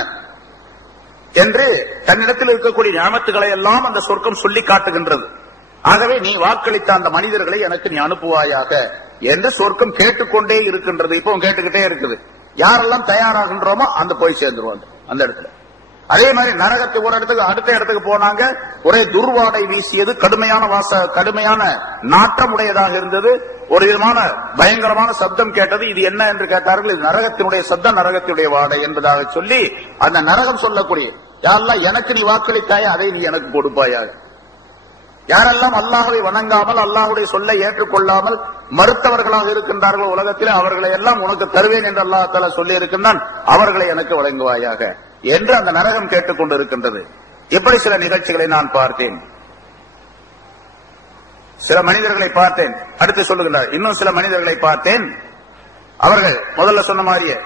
என்று தன்னிடத்தில் இருக்கக்கூடிய ஞாமத்துகளை எல்லாம் அந்த சொர்க்கம் சொல்லி காட்டுகின்றது. ஆகவே நீ வாக்களித்த அந்த மனிதர்களை எனக்கு நீ அனுப்புவாயாக என்று சொர்க்கம் கேட்டுக்கொண்டே இருக்கின்றது. இப்பவும் கேட்டுக்கிட்டே இருக்குது. யாரெல்லாம் தயாராகின்றோமோ அந்த போய் சேர்ந்துருவாங்க அந்த இடத்துல. அதே மாதிரி நரகத்தை ஒரு இடத்துக்கு அடுத்த இடத்துக்கு போனாங்க, ஒரே துர்வாடை வீசியது, கடுமையான நாட்டம் உடையதாக இருந்தது, ஒரு விதமான பயங்கரமான சப்தம் கேட்டது. இது என்ன என்று கேட்டார்கள். இது நரகத்தினுடைய சப்தம், நரகத்தினுடைய வாடை என்பதாக சொல்லி அந்த நரகம் சொல்லக்கூடிய, யாரெல்லாம் எனக்கு நீ வாக்களித்தாயே அதை நீ எனக்கு கொடுப்பாயாக. யாரெல்லாம் அல்லாஹ்வை வணங்காமல் அல்லாஹ்வுடைய சொல்லை ஏற்றுக்கொள்ளாமல் மறுத்தவர்களாக இருக்கின்றார்கள் உலகத்தில், அவர்களை எல்லாம் உனக்கு தருவேன் என்று அல்லாஹ் தஆலா சொல்லி இருக்கின்றான், அவர்களை எனக்கு வழங்குவாயாக என்று அந்த நரகம் கேட்டுக் கொண்டிருக்கின்றது. இப்படி சில நிகழ்ச்சிகளை நான் பார்த்தேன். சில மனிதர்களை பார்த்தேன். அடுத்து சொல்லுகிறார், இன்னும் சில மனிதர்களை பார்த்தேன். அவர்கள் முதல்ல சொன்ன மாதிரியே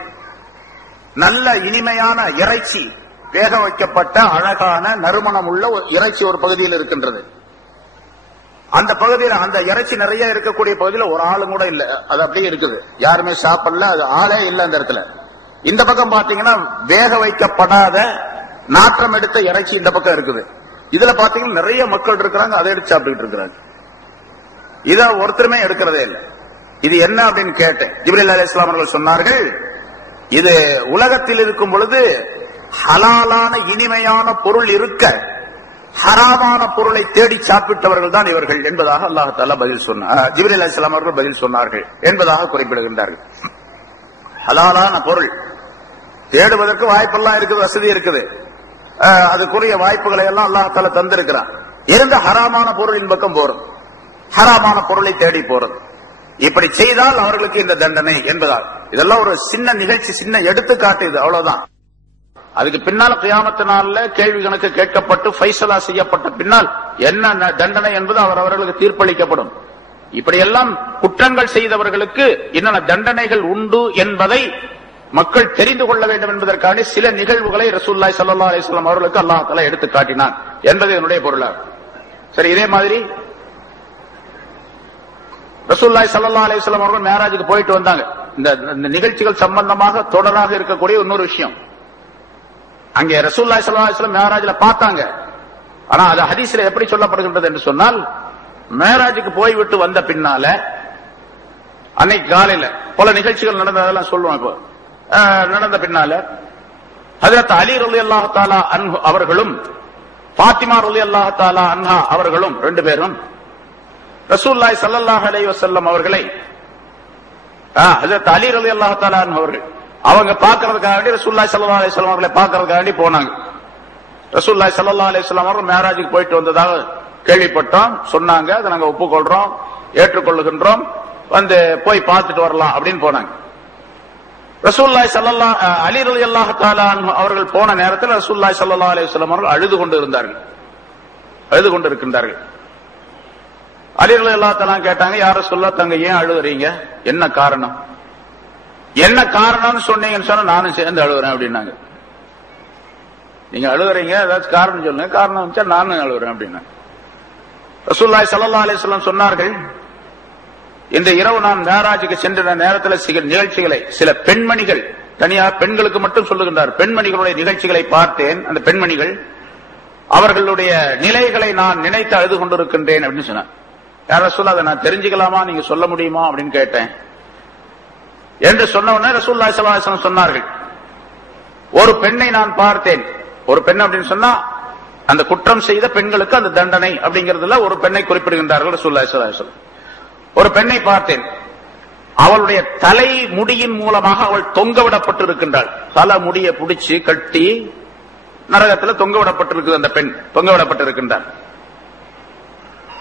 நல்ல இனிமையான இறைச்சி, வேக வைக்கப்பட்ட அழகான நறுமணம் உள்ள இறைச்சி ஒரு பகுதியில் இருக்கின்றது. அந்த பகுதியில் அந்த இறைச்சி நிறைய இருக்கக்கூடிய பகுதியில் ஒரு ஆளு கூட இல்ல, அது அப்படியே இருக்குது, யாருமே சாப்பிடல, அது ஆளே இல்ல அந்த இடத்துல. இந்த பக்கம் பாத்தீங்கன்னா வேக வைக்கப்படாத நாற்றம் எடுத்த இறைச்சி இந்த பக்கம் இருக்குது. இதுல பாத்தீங்கன்னா நிறைய மக்கள் இருக்கிறாங்க, அதை எடுத்து சாப்பிட்டு இருக்கிறாங்க. இத ஒருத்தருமே எடுக்கிறதே இல்லை. இது என்ன அப்படின்னு கேட்டேன். ஜிப்ரீல் அலைஹிஸ்ஸலாம் அவர்கள் சொன்னார்கள், இது உலகத்தில் இருக்கும் பொழுது ஹலாலான இனிமையான பொருள் இருக்க ஹராமான பொருளை தேடி சாப்பிட்டவர்கள் தான் இவர்கள் என்பதாக அல்லாஹ் தஆலா பதில் சொன்னார். ஜிப்ரீல் அலைஹிஸ்ஸலாம் அவர்கள் பதில் சொன்னார்கள் என்பதாக குறிப்பிடுகின்றார்கள். ஹலாலான பொருள் தேடுவதற்கு வாய்ப்பெல்லாம் இருக்குது, வசதி இருக்குது, அதுக்குரிய வாய்ப்புகளை எல்லாம் அல்லாஹ் தஆலா தந்திருக்கிறான். இருந்த ஹராமான பொருளின் பக்கம் போறது, ஹராமான பொருளை தேடி போறது, இப்படி செய்தால் அவர்களுக்கு இந்த தண்டனை என்பதால். இதெல்லாம் ஒரு சின்ன நிகழ்ச்சி, சின்ன எடுத்துக்காட்டு, இது அவ்வளவுதான். அதுக்கு பின்னால் கியாமத் நாள்ல கேள்வி கணக்கு கேட்கப்பட்டு ஃபைசலா செய்யப்பட்ட பின்னால் என்ன தண்டனை என்பது அவர்களுக்கு தீர்ப்பளிக்கப்படும். இப்படியெல்லாம் குற்றங்கள் செய்தவர்களுக்கு என்னென்ன தண்டனைகள் உண்டு என்பதை மக்கள் தெரிந்து கொள்ள வேண்டும் என்பதற்கான சில நிகழ்வுகளை ரசூலுல்லாஹி ஸல்லல்லாஹு அலைஹி வஸல்லம் அவர்களுக்கு அல்லாஹ் தஆலா எடுத்து காட்டினான் என்பது என்னுடைய பொருளாகும். சரி, இதே மாதிரி ரசூலுல்லாஹி ஸல்லல்லாஹு அலைஹி வஸல்லம் அவர்கள் மேராஜுக்கு போயிட்டு வந்தாங்க. இந்த நிகழ்ச்சிகள் சம்பந்தமாக தொடராக இருக்கக்கூடிய இன்னொரு விஷயம், அங்கே ரசூலுல்லாஹி ஸல்லல்லாஹு அலைஹி வஸல்லம் மேராஜ்ல பார்த்தாங்க. ஆனா அது ஹதீஸ்ல எப்படி சொல்லப்படுகின்றது என்று சொன்னால், மேராஜுக்கு போய்விட்டு வந்த பின்னால அன்னைக்கு காலையில பல நிகழ்ச்சிகள் நடந்ததெல்லாம் சொல்லுவாங்க. இப்போ நடந்த பின்னால ஹஜ்ரத் அலி ரலியல்லாஹு தஆலா அன்ஹு அவர்களும் ஃபாத்திமா ரலியல்லாஹு தஆலா அன்ஹா அவர்களும் ரெண்டு பேரும் ரசூலுல்லாஹி ஸல்லல்லாஹு அலைஹி வஸல்லம் அவர்களை, ஹஜ்ரத் அலி ரலியல்லாஹு தஆலா அன்ஹு அவர்கள் அவங்க பார்க்கிறதுக்காக வேண்டி ரசூலுல்லாஹி ஸல்லல்லாஹு அலைஹி வஸல்லம் அவர்களை பார்க்கிறதுக்காக வேண்டி போனாங்க. ரசூலுல்லாஹி ஸல்லல்லாஹு அலைஹி வஸல்லம் அவர்கள் மேராஜுக்கு போயிட்டு வந்ததாக கேள்விப்பட்டோம், சொன்னாங்க. அதை நாங்க ஒப்புக்கொள்றோம், ஏற்றுக்கொள்ளுகின்றோம், வந்து போய் பார்த்துட்டு வரலாம் அப்படின்னு போனாங்க. ரசூலுல்லாஹி ஸல்லல்லாஹு அலி ரலியல்லாஹு தஆலா அன்ஹு அவர்கள் போன நேரத்தில் ரசூலுல்லாஹி ஸல்லல்லாஹு அலைஹி வஸல்லம் அவர்கள் அழுது கொண்டிருக்கின்றார்கள். அலி ரலியல்லாஹு தஆலா கேட்டாங்க, யார் ரசூலுல்லாஹ், தங்க ஏன் அழுகுறீங்க, என்ன காரணம்? என்ன காரணம்னு சொன்னீங்கன்னு சொன்னா நானும் சேர்ந்து அழுகுறேன் அப்படின்னாங்க. நீங்க அழுகுறீங்க, ஏதாச்சும் காரணம் சொல்லுங்க, காரணம் வச்சா நானும் அழுகுறேன் அப்படின்னா. ரசூலுல்லாஹி ஸல்லல்லாஹு அலைஹி வஸல்லம் சொன்னார்கள், இந்த இரவு நான் மேராஜுக்கு சென்ற நேரத்தில் சில நிகழ்ச்சிகளை, சில பெண்மணிகள், தனியாக பெண்களுக்கு மட்டும் சொல்லுகின்றார், பெண்மணிகளுடைய நிகழ்ச்சிகளை பார்த்தேன். அந்த பெண்மணிகள் அவர்களுடைய நிலைகளை நான் நினைத்து அழுது கொண்டிருக்கின்றேன் அப்படின்னு சொன்னார். யார் ரசூலுல்லாஹ், அதை நான் தெரிஞ்சுக்கலாமா, நீங்க சொல்ல முடியுமா அப்படின்னு கேட்டேன். என்று சொன்ன உடனே ரசூலுல்லாஹி ஸல்லல்லாஹு அலைஹி வஸல்லம் சொன்னார்கள், ஒரு பெண்ணை நான் பார்த்தேன். ஒரு பெண் அப்படின்னு சொன்னா அந்த குற்றம் செய்த பெண்களுக்கு அந்த தண்டனை அப்படிங்கறதுல ஒரு பெண்ணை குறிப்பிடுகின்றார்கள் ரசூலுல்லாஹி ஸல்லல்லாஹு அலைஹி வஸல்லம். ஒரு பெண்ணை பார்த்தேன், அவளுடைய தலை முடியின் மூலமாக அவள் தொங்கவிடப்பட்டிருக்கின்றாள். தலை முடியை பிடிச்சு கட்டி நரகத்தில் தொங்கவிடப்பட்டிருக்கு. அந்த பெண் தொங்கவிடப்பட்டிருக்கின்றாள்.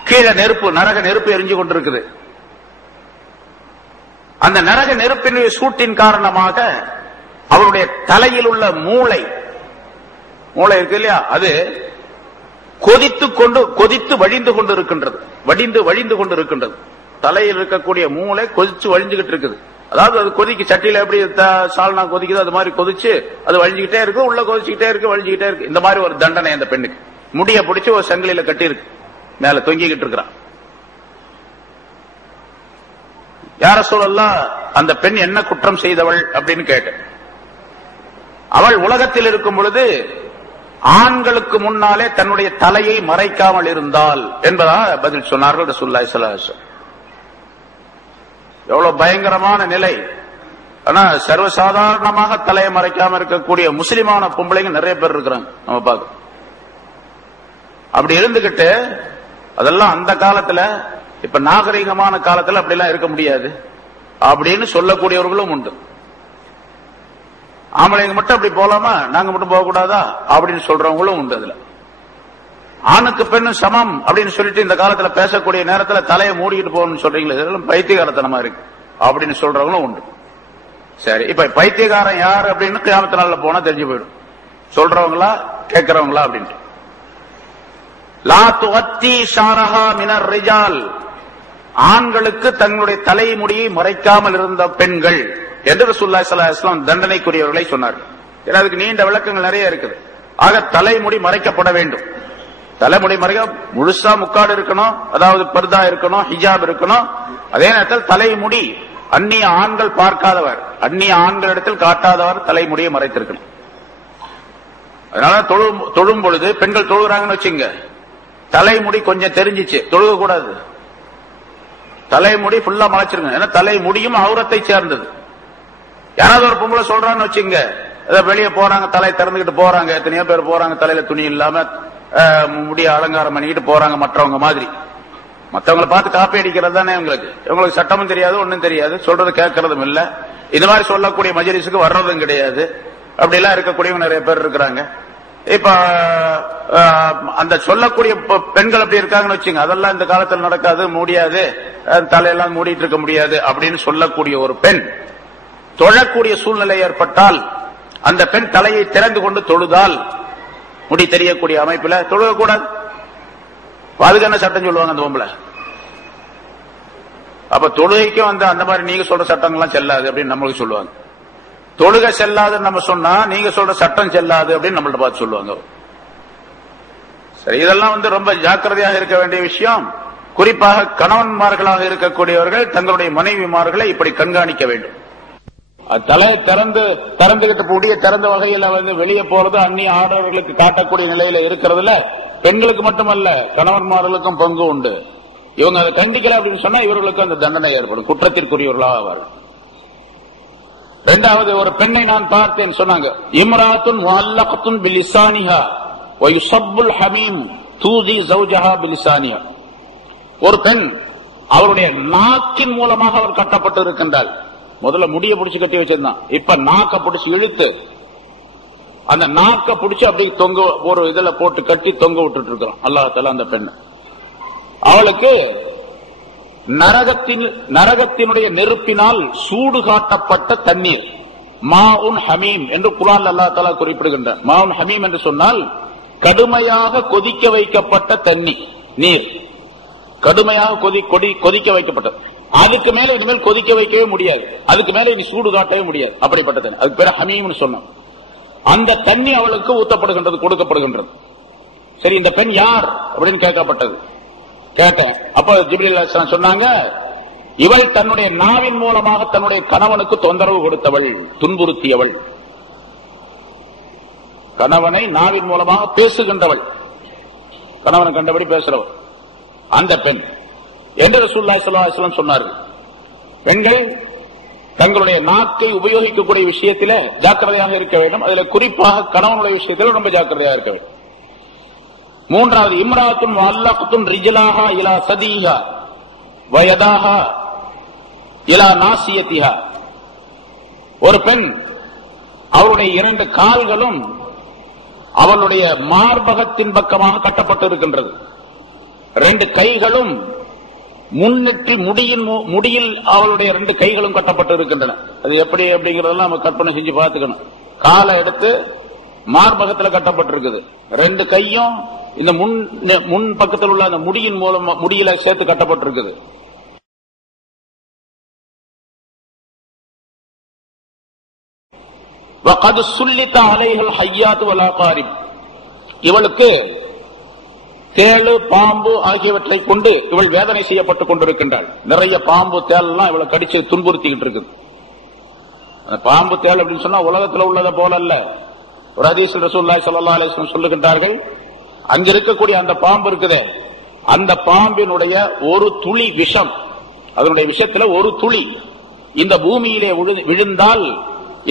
கீழே நெருப்பு, நரக நெருப்பு எரிஞ்சு கொண்டிருக்குது. அந்த நரக நெருப்பின் சூட்டின் காரணமாக அவருடைய தலையில் உள்ள மூளை இருக்கு இல்லையா, அது கொதித்து வழிந்து கொண்டு இருக்கின்றது. வழிந்து கொண்டு இருக்கின்றது. தலையில் இருக்கக்கூடிய மூளை கொதிச்சு வழிஞ்சுகிட்டு இருக்குது. அதாவது அது கொதிக்கு, சட்டியில எப்படி சால்னா கொதிக்குது அது மாதிரி கொதிச்சு அது வழிஞ்சுக்கிட்டே இருக்கு, உள்ள கொதிச்சுக்கிட்டே இருக்கு, வழிஞ்சுக்கிட்டே இருக்கு. இந்த மாதிரி ஒரு தண்டனை அந்த பெண்ணுக்கு. முடிய பிடிச்சு ஒரு சங்கிலியில கட்டி இருக்கு, மேல தொங்கிக்கிட்டு இருக்கிறான். யார சொல்லலாம், அந்த பெண் என்ன குற்றம் செய்தவள் அப்படின்னு கேட்டேன். அவள் உலகத்தில் இருக்கும் பொழுது ஆண்களுக்கு முன்னாலே தன்னுடைய தலையை மறைக்காமல் இருந்தால் என்பதாக பதில் சொன்னார்கள் ரசூலுல்லாஹி ஸல்லல்லாஹு அலைஹி வஸல்லம். எவ்வளவு பயங்கரமான நிலை. ஆனா சர்வசாதாரணமாக தலையை மறைக்காம இருக்கக்கூடிய முஸ்லிமான பொம்பளைங்க நிறைய பேர் இருக்கிறாங்க, நம்ம பார்க்க. அப்படி இருந்துகிட்டு அதெல்லாம் அந்த காலத்துல, இப்ப நாகரிகமான காலத்துல அப்படி எல்லாம் இருக்க முடியாது அப்படின்னு சொல்லக்கூடியவர்களும் உண்டு. ஆம்பளைங்க மட்டும் அப்படி போலாமா, நாங்க மட்டும் போக கூடாதா அப்படின்னு சொல்றவங்களும் உண்டு. அதுல ஆணுக்கு பெண்ணு சமம் அப்படின்னு சொல்லிட்டு இந்த காலத்துல பேசக்கூடிய நேரத்துல தலையை மூடிக்கிட்டு போகணும்னு சொல்றீங்களே, இதெல்லாம் பைத்தியகாரத்தனமா இருக்கு அப்படின்னு சொல்றவங்களும் உண்டு. சரி, இப்ப பைத்தியகாரன் யார் அப்படின்னு கியாமத்து நாள்ல போனா தெரிஞ்சு போயிடும், சொல்றவங்களா கேட்கிறவங்களா அப்படின்ட்டு. லா துஅத்தி ஷாரஹா மினர் ரிஜால், ஆண்களுக்கு தங்களுடைய தலைமுடியை மறைக்காமல் இருந்த பெண்கள் என்று ரசூலுல்லாஹி ஸல்லல்லாஹு அலைஹி வஸல்லம் தண்டனைக்குரியவர்களை சொன்னார்கள். அதுக்கு நீண்ட விளக்கங்கள் நிறைய இருக்குது. ஆக தலைமுடி மறைக்கப்பட வேண்டும். தலைமுடி மறைக்க முழுசா முக்காடு இருக்கணும், அதாவது பர்தா இருக்கணும், ஹிஜாப் இருக்கணும். அதே நேரத்தில் தலைமுடி அந்நிய ஆண்கள் பார்க்காதவர், அந்நிய ஆண்களிடத்தில் காட்டாதவர் தலைமுடியை மறைத்திருக்கணும். அதனால தொழும் பொழுது பெண்கள் தொழுகிறாங்கன்னு வச்சுங்க, தலைமுடி கொஞ்சம் தெரிஞ்சிச்சு தொழுக கூடாது. தலைமுடி ஃபுல்லா மறைச்சிருங்க. ஏன்னா தலைமுடியும் அவுரத்தை சேர்ந்தது. யாராவது ஒரு பொம்பளை சொல்றான்னு வச்சுங்க, வெளியே போறாங்க, தலை திறந்துகிட்டு போறாங்க, எத்தனையோ பேர் போறாங்க தலையில துணி இல்லாம முடிய அலங்காரம் பண்ணிக்கிட்டு போறாங்க மற்றவங்க மாதிரி. மற்றவங்களை பார்த்து காப்பி அடிக்கிறது தானே இவங்களுக்கு சட்டமும் தெரியாது, ஒன்னும் தெரியாது, சொல்றது கேட்கறதும் இல்ல. இது மாதிரி சொல்லக்கூடிய மஜ்லிஸுக்கு வர்றதும் கிடையாது. அப்படி எல்லாம் இருக்கக்கூடியவங்க நிறைய பேர் இருக்கிறாங்க. இப்ப அந்த சொல்லக்கூடிய பெண்கள் அப்படி இருக்காங்கன்னு வச்சுங்க, அதெல்லாம் இந்த காலத்தில் நடக்காது, முடியாது, தலையெல்லாம் மூடிட்டு இருக்க முடியாது அப்படின்னு சொல்லக்கூடிய ஒரு பெண் தொழக்கூடிய சூழ்நிலை ஏற்பட்டால், அந்த பெண் தலையை திறந்து கொண்டு தொழுதால், முடி தெரியக்கூடிய அமைப்புல தொழுகக்கூடாது. அதுக்கு என்ன சட்டம் சொல்லுவாங்க அந்த பொம்பளை? அப்ப தொழுகைக்கும் அந்த மாதிரி நீங்க சொல்ற சட்டங்கள்லாம் செல்லாது அப்படின்னு நம்மளுக்கு சொல்லுவாங்க. தொழுகை செல்லாதுன்னு நம்ம சொன்னா நீங்க சொல்ற சட்டம் செல்லாது அப்படின்னு நம்மள்ட்ட பார்த்து சொல்லுவாங்க. சரி, இதெல்லாம் ரொம்ப ஜாக்கிரதையாக இருக்க வேண்டிய விஷயம். குறிப்பாக கணவன்மார்களாக இருக்கக்கூடியவர்கள் தங்களுடைய மனைவிமார்களை இப்படி கண்காணிக்க வேண்டும். தலை திறந்துகிட்டு கூடிய திறந்த வகையில வெளியே போறது அந்நிய ஆடவர்களுக்கு காட்டக்கூடிய நிலையில இருக்கிறதுல பெண்களுக்கு மட்டுமல்ல கணவன்மார்களுக்கும் பங்கு உண்டு. இவங்க அதை கண்டிக்கல அப்படின்னு சொன்னா இவர்களுக்கு அந்த தண்டனை ஏற்படும், குற்றத்திற்குரியவர்களாக ஆவார். இரண்டாவது, ஒரு பெண்ணை நான் பார்த்தேன் சொன்னாங்க, இம்ராத்துன் முஅல்லகத்துன் பிலிசானிஹா வ யுஸப்புல் ஹமீம் தூதி ஜௌஜஹா பிலிசானிஹா. ஒரு பெண் அவருடைய நாக்கின் மூலமாக அவர் கட்டப்பட்டு இருக்கின்றாள். முதல்ல முடிய பிடிச்சு கட்டி வச்சிருந்தான், இப்ப நாக்க பிடிச்சு இழுத்து அந்த நாக்க பிடிச்சு அப்படி தொங்க ஒரு இதுல போட்டு கட்டி தொங்க விட்டுட்டு இருக்கிறான் அல்லாஹ் தஆலா. அந்த பெண் அவளுக்கு நரகத்தினுடைய நெருப்பினால் சூடு காட்டப்பட்ட தண்ணீர், மாஉன் ஹமீம் என்று குர்ஆன் அல்லாஹ் தஆலா குறிப்பிடுகின்றார். மாஉன் ஹமீம் என்று சொன்னால் கடுமையாக கொதிக்க வைக்கப்பட்ட தண்ணீர், நீர் கடுமையாக கொதிக்க வைக்கப்பட்டது. அதுக்கு மேல இனிமேல் கொதிக்க வைக்கவே முடியாது, அதுக்கு மேல இனி சூடு காட்டவே முடியாது, அப்படிப்பட்ட தண்ணி. அதுக்கு பேர் ஹமீம்னு சொன்னோம். அந்த தண்ணி அவளுக்கு ஊத்தப்படுகின்றது, கொடுக்கப்படுகின்றது. சரி, இந்த பெண் யார் அப்படின்னு கேட்கப்பட்டது. கேட்டேன். அப்ப ஜிப்ரீல் அலைஹிஸ்ஸலாம் சொன்னாங்க, இவள் தன்னுடைய நாவின் மூலமாக தன்னுடைய கணவனுக்கு தொந்தரவு கொடுத்தவள், துன்புறுத்தியவள். கணவனை நாவின் மூலமாக பேசுகின்றவள், கணவனை கண்டபடி பேசுறவள் அந்த பெண் என்று ரசூலுல்லாஹி ஸல்லல்லாஹு அலைஹி வஸல்லம் சொன்னார்கள். பெண்கள் தங்களுடைய நாக்கை உபயோகிக்கக்கூடிய விஷயத்தில ஜாக்கிரதையாக இருக்க வேண்டும். அதுல குறிப்பாக கணவனுடைய விஷயத்தில் ரொம்ப ஜாக்கிரதையாக இருக்க வேண்டும். மூன்றாவது, இம்ராத்துன் வல்லக்துன் ரிஜ்லாஹா இலா சதீஹா வயதாஹா இலா நாசியத்திஹா. ஒரு பெண் அவருடைய 2 கால்களும் அவளுடைய மார்பகத்தின் பக்கமாக கட்டப்பட்டு இருக்கின்றது. 2 கைகளும் முன்னெற்றி முடியில் அவளுடைய 2 கைகளும் கட்டப்பட்டு இருக்கின்றன. அது எப்படி அப்படிங்கறதெல்லாம் நம்ம கற்பனை செஞ்சு பார்த்துக்கணும். காலை எடுத்து மார்பகத்தில் கட்டப்பட்டிருக்குது, 2 கையும் இந்த முன் பக்கத்தில் உள்ள அந்த முடியின் மூலம் முடியில சேர்த்து கட்டப்பட்டிருக்குது. இவளுக்கு தேளு பாம்பு ஆகியவற்றை கொண்டு இவள் வேதனை செய்யப்பட்டுக் கொண்டிருக்கின்றாள். நிறைய பாம்பு தேலாம் இவளை கடிச்சு துன்புறுத்திக்கிட்டு இருக்குது. பாம்பு தேள் அப்படின்னு சொன்னா உலகத்தில் உள்ளதை போல அல்ல. ஒரு ஹதீஸில் ரசூலுல்லாஹி ஸல்லல்லாஹு அலைஹி வஸல்லம் சொல்லுகின்றார்கள், அங்க இருக்கக்கூடிய அந்த பாம்பு இருக்குதே, அந்த பாம்பினுடைய ஒரு துளி விஷம், அதனுடைய விஷயத்துல ஒரு துளி இந்த பூமியிலே விழுந்தால்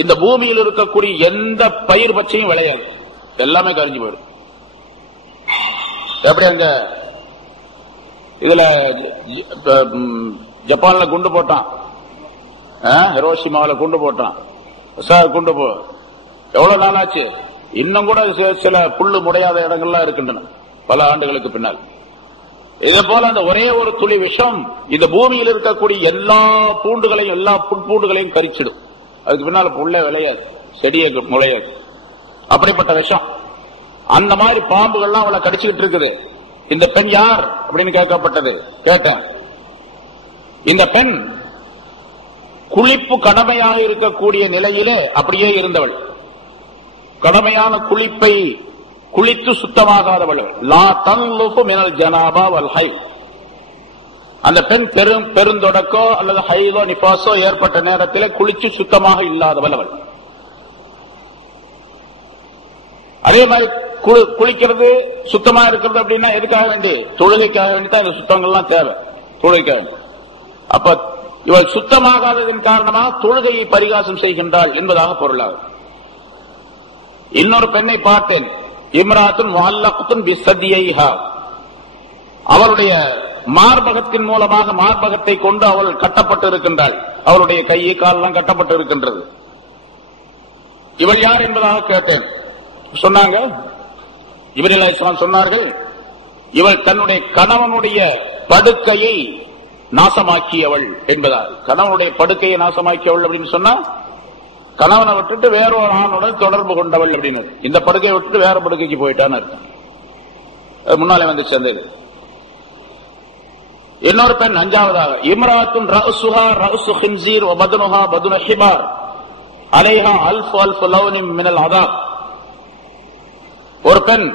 இந்த பூமியில் இருக்கக்கூடிய எந்த பயிர் பச்சையும் விளையாது, எல்லாமே கரிஞ்சு போயிடும். எப்படி அங்க இதுல ஜப்பான்ல குண்டு போட்டான், ஹிரோஷிமாவில குண்டு போட்டான், குண்டு போ எவ்வளவு நாளாச்சு, இன்னும் கூட சில புல்லு முடையாத இடங்கள்லாம் இருக்கின்றன பல ஆண்டுகளுக்கு பின்னால். இதே போல அந்த ஒரே ஒரு துளி விஷம் இந்த பூமியில் இருக்கக்கூடிய எல்லா பூண்டுகளையும் எல்லா புற்பூண்டுகளையும் கரிச்சிடும். அதுக்கு பின்னால புல்லே விளையாது, செடியை முளையாது. அப்படிப்பட்ட விஷம். அந்த மாதிரி பாம்புகள்லாம் அவளை கடிச்சுக்கிட்டு இருக்குது. இந்த பெண் யார் அப்படின்னு கேட்கப்பட்டது. கேட்டேன். இந்த பெண் குளிப்பு கடமையாக இருக்கக்கூடிய நிலையிலே அப்படியே இருந்தவள். கடமையான குளிப்பை குளித்து சுத்தமாகாதவள். லா தன்லுஃபு மினல் ஜனாபா வல் ஹைத். அந்த பெண் பெருந்தொடக்கோ அல்லது ஹைதோ நிபாசோ ஏற்பட்ட நேரத்தில் குளிச்சு சுத்தமாக இல்லாதவள் அவள். அதே மாதிரி குளிக்கிறது சுத்தமா இருக்கிறது அப்படின்னா எதுக்காக வேண்டி? தொழுகைக்காக வேண்டி தான் இந்த சுத்தங்கள்லாம் தேவை, தொழுகைக்காக வேண்டி. அப்ப இவள் சுத்தமாகாததின் காரணமாக தொழுகையை பரிகாசம் செய்கின்றாள் என்பதாக பொருளாகும். இன்னொரு பெண்ணை பார்த்தேன். இம்ராத்துன் முஅல்லக்துன் பிஸதியிஹா. அவளுடைய மார்பகத்தின் மூலமாக மார்பகத்தை கொண்டு அவள் கட்டப்பட்டு இருக்கின்றாள். அவளுடைய கை காலெல்லாம் கட்டப்பட்டு இருக்கின்றது. இவள் யார் என்பதாக கேட்டேன். சொன்னாங்க, ஜிப்ரீல் அலைஹிஸ்ஸலாம் சொன்னார்கள், இவள் தன்னுடைய கணவனுடைய படுக்கையை நாசமாக்கியவள் என்பதால். கணவனுடைய படுக்கையை நாசமாக்கியவள் அப்படின்னு சொன்னா கணவனை விட்டுட்டு வேற ஒரு ஆணுடன் தொடர்பு கொண்டவள் அப்படின்னு. இந்த படுக்கையை விட்டுட்டு வேற படுக்கைக்கு போயிட்டான்னு அர்த்தம். முன்னாலே வந்து சேர்ந்தது. இன்னொரு பெண் அஞ்சாவதாக, இம்ராத்துன் ரஅசுஹா ரஅசு ஹின்ஸீர் வ பத்னுஹா பத்னு ஹிமார் அலைஹா அல்ஃப் அல்ஃப் லவ்னின் மினல் அதாப். ஒரு பெண்,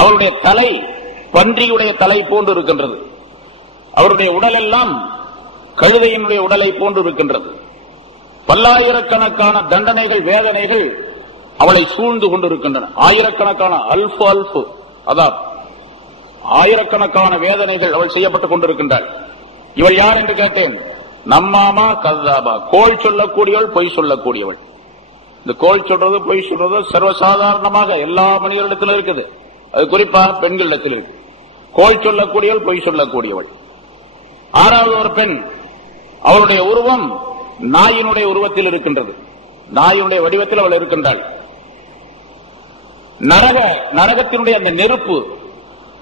அவருடைய தலை பன்றியுடைய தலை போன்று இருக்கின்றது. அவருடைய உடல் எல்லாம் கழுதையினுடைய உடலை போன்று இருக்கின்றது. பல்லாயிரக்கணக்கான தண்டனைகள் வேதனைகள் அவளை சூழ்ந்து கொண்டிருக்கின்றன. ஆயிரக்கணக்கான அல்ஃபு அல்ஃபு அதாப், ஆயிரக்கணக்கான வேதனைகள் அவள் செய்யப்பட்டுக் கொண்டிருக்கின்றாள். இவள் யார் என்று கேட்டேன். நம்மாமா கல்லாபா, கோள் சொல்லக்கூடியவள், பொய் சொல்லக்கூடியவள். இந்த கோள் சொல்றது பொய் சொல்றது சர்வசாதாரணமாக எல்லா மனிதர்களிடத்திலும் இருக்குது. அது குறிப்பாக பெண்களிடத்தில் இருக்கு. கோள் சொல்லக்கூடியவள், பொய் சொல்லக்கூடியவள். ஆறாவது ஒரு பெண், அவளுடைய உருவம் நாயினுடைய உருவத்தில் இருக்கின்றது. நாயினுடைய வடிவத்தில் அவள் இருக்கின்றாள். நரகத்தினுடைய அந்த நெருப்பு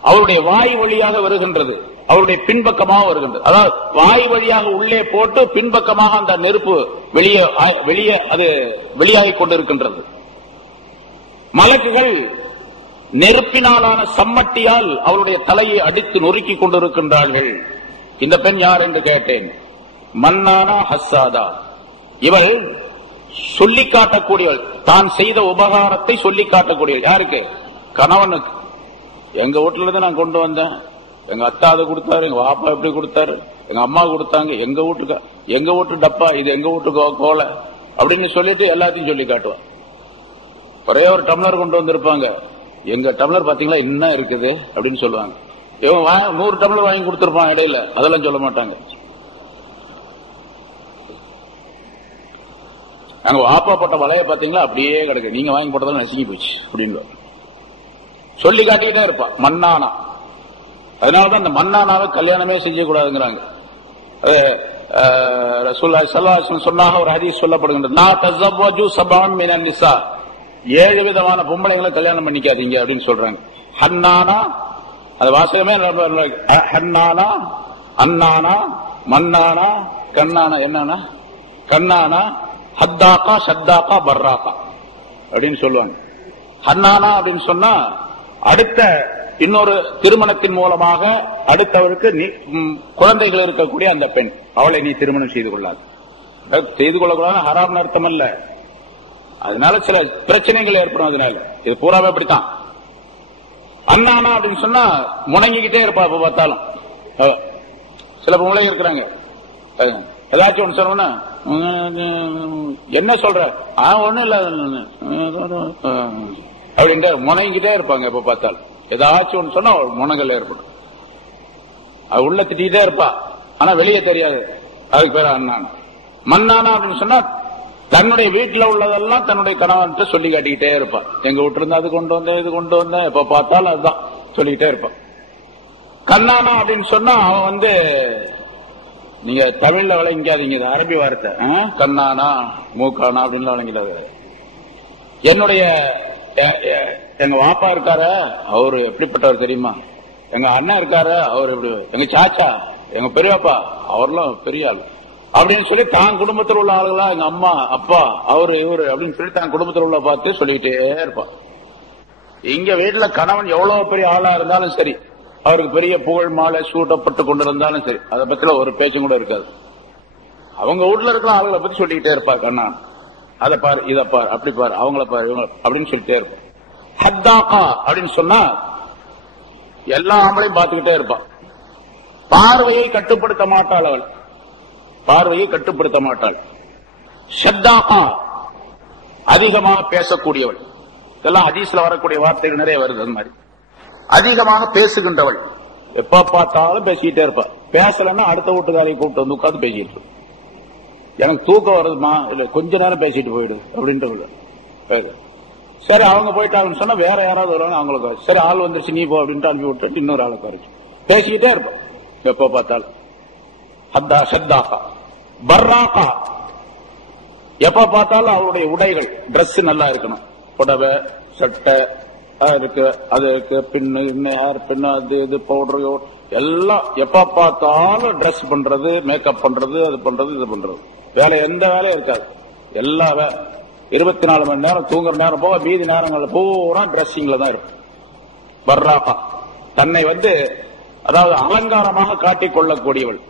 அவருடைய வாய் வழியாக வருகின்றது, அவருடைய பின்பக்கமாக வருகின்றது. அதாவது வாய் வழியாக உள்ளே போட்டு பின்பக்கமாக அந்த நெருப்பு வெளியே அது வெளியாகிக் கொண்டிருக்கின்றது. மலக்குகள் நெருப்பினாலான சம்மட்டியால் அவருடைய தலையை அடித்து நொறுக்கி கொண்டிருக்கின்றார்கள். இந்த பெண் யார் என்று கேட்டேன். மன்னானா ஹஸ்ஸாதா. இவள் சொல்லி காட்டக்கூடியவள், தான் செய்த உபகாரத்தை சொல்லி காட்டக்கூடியவள். யாருக்கு? கணவனுக்கு. எங்க வீட்டுல இருந்து நான் கொண்டு வந்தேன், எங்க அத்தா அதை கொடுத்தாரு, எங்க பாப்பா எப்படி கொடுத்தாரு, எங்க அம்மா கொடுத்தாங்க, எங்க வீட்டு டப்பா இது, எங்க வீட்டு கோலை அப்படின்னு சொல்லிட்டு எல்லாத்தையும் சொல்லி காட்டுவான். ஒரே ஒரு டம்ளர் கொண்டு வந்திருப்பாங்க, எங்க டம்ளர் பாத்தீங்களா என்ன இருக்குது அப்படின்னு சொல்லுவாங்க. இவன் 100 டம்ளர் வாங்கி கொடுத்திருப்பான் இடையில, அதெல்லாம் சொல்ல மாட்டாங்க. நாங்க வாப்பா போட்ட வலைய பாத்தீங்களா அப்படியே கிடக்கு, நீங்க வாங்கி போட்டதால நசுங்கி போச்சு அப்படின்னு சொல்லி காட்டிக்கிட்டே இருப்பான். மண்ணானா, அதனாலதான் அந்த மண்ணானாவை கல்யாணமே செய்யக்கூடாதுங்கிறாங்க. ரசூலுல்லாஹி ஸல்லல்லாஹு அலைஹி வஸல்லம் சொன்னாக ஒரு ஹதீஸ் சொல்லப்படுகின்றது, லா தஸவ்வஜு சபஅன் மினன் நிஸா, 7 விதமான பொம்பளைங்களை கல்யாணம் பண்ணிக்காதீங்க அப்படின்னு சொல்றாங்க. ஹன்னானா, அது வாசகமே ஹன்னானா, அன்னானா, மன்னானா, கண்ணானா, என்னன்னா கண்ணானா, ஹத்தாக்கா, ஷத்தாக்கா, பர்ராக்கா அப்படின்னு சொல்லுவாங்க. ஹன்னானா அப்படின்னு சொன்னா அடுத்த இன்னொரு திருமணத்தின் மூலமாக அடுத்தவருக்கு குழந்தைகள் இருக்கக்கூடிய அந்த பெண், அவளை நீ திருமணம் செய்து கொள்ளாது. செய்து கொள்ளக்கூடாது ஹராம்னு அர்த்தம் அல்ல, அதனால சில பிரச்சனைகள் ஏற்படும். அதனால இது பூராவே அப்படித்தான். அண்ணானா அப்படின்னு சொன்னா முணங்கிக்கிட்டே இருப்பா, இப்ப பார்த்தாலும். சில பிள்ளைங்க இருக்கிறாங்க, ஏதாச்சும் ஒன்று சொன்னா என்ன சொல்ற, ஒண்ணும் இல்ல அப்படின்ட்டு முணங்கிக்கிட்டே இருப்பாங்க. எப்ப பார்த்தாலும் ஏதாச்சும் ஒன்று சொன்னா முனங்கள் ஏற்படும். அது உள்ள திட்டிகிட்டே இருப்பா, ஆனா வெளியே தெரியாது. அதுக்கு பேர் அண்ணானா. மண்ணானா அப்படின்னு சொன்னா தன்னுடைய வீட்டுல உள்ளதெல்லாம் தன்னுடைய கணவன்கிட்ட சொல்லி காட்டிக்கிட்டே இருப்பான். எங்க வீட்டு இருந்து அது கொண்டு வந்தேன், இது கொண்டு வந்தேன், எப்ப பார்த்தாலும் அதுதான் சொல்லிக்கிட்டே இருப்பான். கண்ணானா அப்படின்னு சொன்னா அவன் நீங்க தமிழ்ல விளங்காதீங்க, அரபி வார்த்தை. கண்ணானா மூக்கானா அப்படின்னு விளங்கிடாது. என்னுடைய எங்க வாப்பா இருக்காரு, அவரு எப்படிப்பட்டவர் தெரியுமா, எங்க அண்ணன் இருக்காரு, அவர் எப்படி, எங்க சாச்சா, எங்க பெரியப்பா, அவர்லாம் பெரிய ஆள் அப்படின்னு சொல்லி தான் குடும்பத்தில் உள்ள ஆளுகளா, எங்க அம்மா அப்பா அவரு இவரு அப்படின்னு சொல்லி தான் குடும்பத்தில் உள்ள பார்த்து சொல்லிக்கிட்டே இருப்பான். இங்க வீட்டுல கணவன் எவ்வளவு பெரிய ஆளா இருந்தாலும் சரி, அவருக்கு பெரிய புகழ் மாலை சூட்டப்பட்டு கொண்டு இருந்தாலும் சரி, அதை பத்தில ஒரு பேச்சும் கூட இருக்காது. அவங்க வீட்டுல இருக்கிற ஆளுகளை பத்தி சொல்லிக்கிட்டே இருப்பா. கண்ணா அதை பாரு, இதை பாரு, அப்படி பாரு, அவங்கள பாரு, இவங்க அப்படின்னு சொல்லிட்டே இருப்பான். ஹத்தாக்கா அப்படின்னு சொன்னா எல்லா ஆம்பளையும் பார்த்துக்கிட்டே இருப்பான். பார்வையை கட்டுப்படுத்த மாட்டாள் அவள், பார்வையை கட்டுப்படுத்த மாட்டாள். ஷத்தாகா அதிகமாக பேசக்கூடியவள். இதெல்லாம் ஹதீஸ்ல வரக்கூடிய வார்த்தைகள் நிறைய வருது. அது மாதிரி அதிகமாக பேசுகின்றவள், எப்ப பார்த்தாலும் பேசிக்கிட்டே இருப்பா. பேசலன்னா அடுத்த வீட்டுக்காரையை கூப்பிட்டு வந்து உட்காந்து பேசிட்டு, எனக்கு தூக்கம் வருதுமா, இல்ல கொஞ்ச நேரம் பேசிட்டு போயிடு அப்படின்ட்டு. சரி அவங்க போயிட்டாங்கன்னு சொன்னா வேற யாராவது வருவாங்க, அவங்களுக்கு சரி ஆள் வந்துருச்சு நீ போ அப்படின்ட்டு அனுப்பி விட்டு இன்னொரு ஆளை குறைச்சு பேசிக்கிட்டே இருப்போம் எப்ப பார்த்தாலும். ஹத்தா ஷத்தாகா. பர்ராகா, எப்ப பார்த்தாலும் அவருடைய உடைகள் டிரெஸ் நல்லா இருக்கணும். புடவை சட்டை இருக்கு, அது இருக்கு, பின்னு இன்னும் ஹேர் பின்னு, அது இது பவுடர் எல்லாம் எப்ப பார்த்தாலும் டிரெஸ் பண்றது, மேக்கப் பண்றது, அது பண்றது, இது பண்றது, வேலை எந்த வேலையும் இருக்காது. எல்லா 24 மணி நேரம் தூங்குற நேரம் போக மீதி நேரங்கள் பூரா டிரெஸ்ஸிங்ல தான் இருக்கும். பர்ராகா, தன்னை அதாவது அலங்காரமாக காட்டிக் கொள்ளக்கூடியவள்.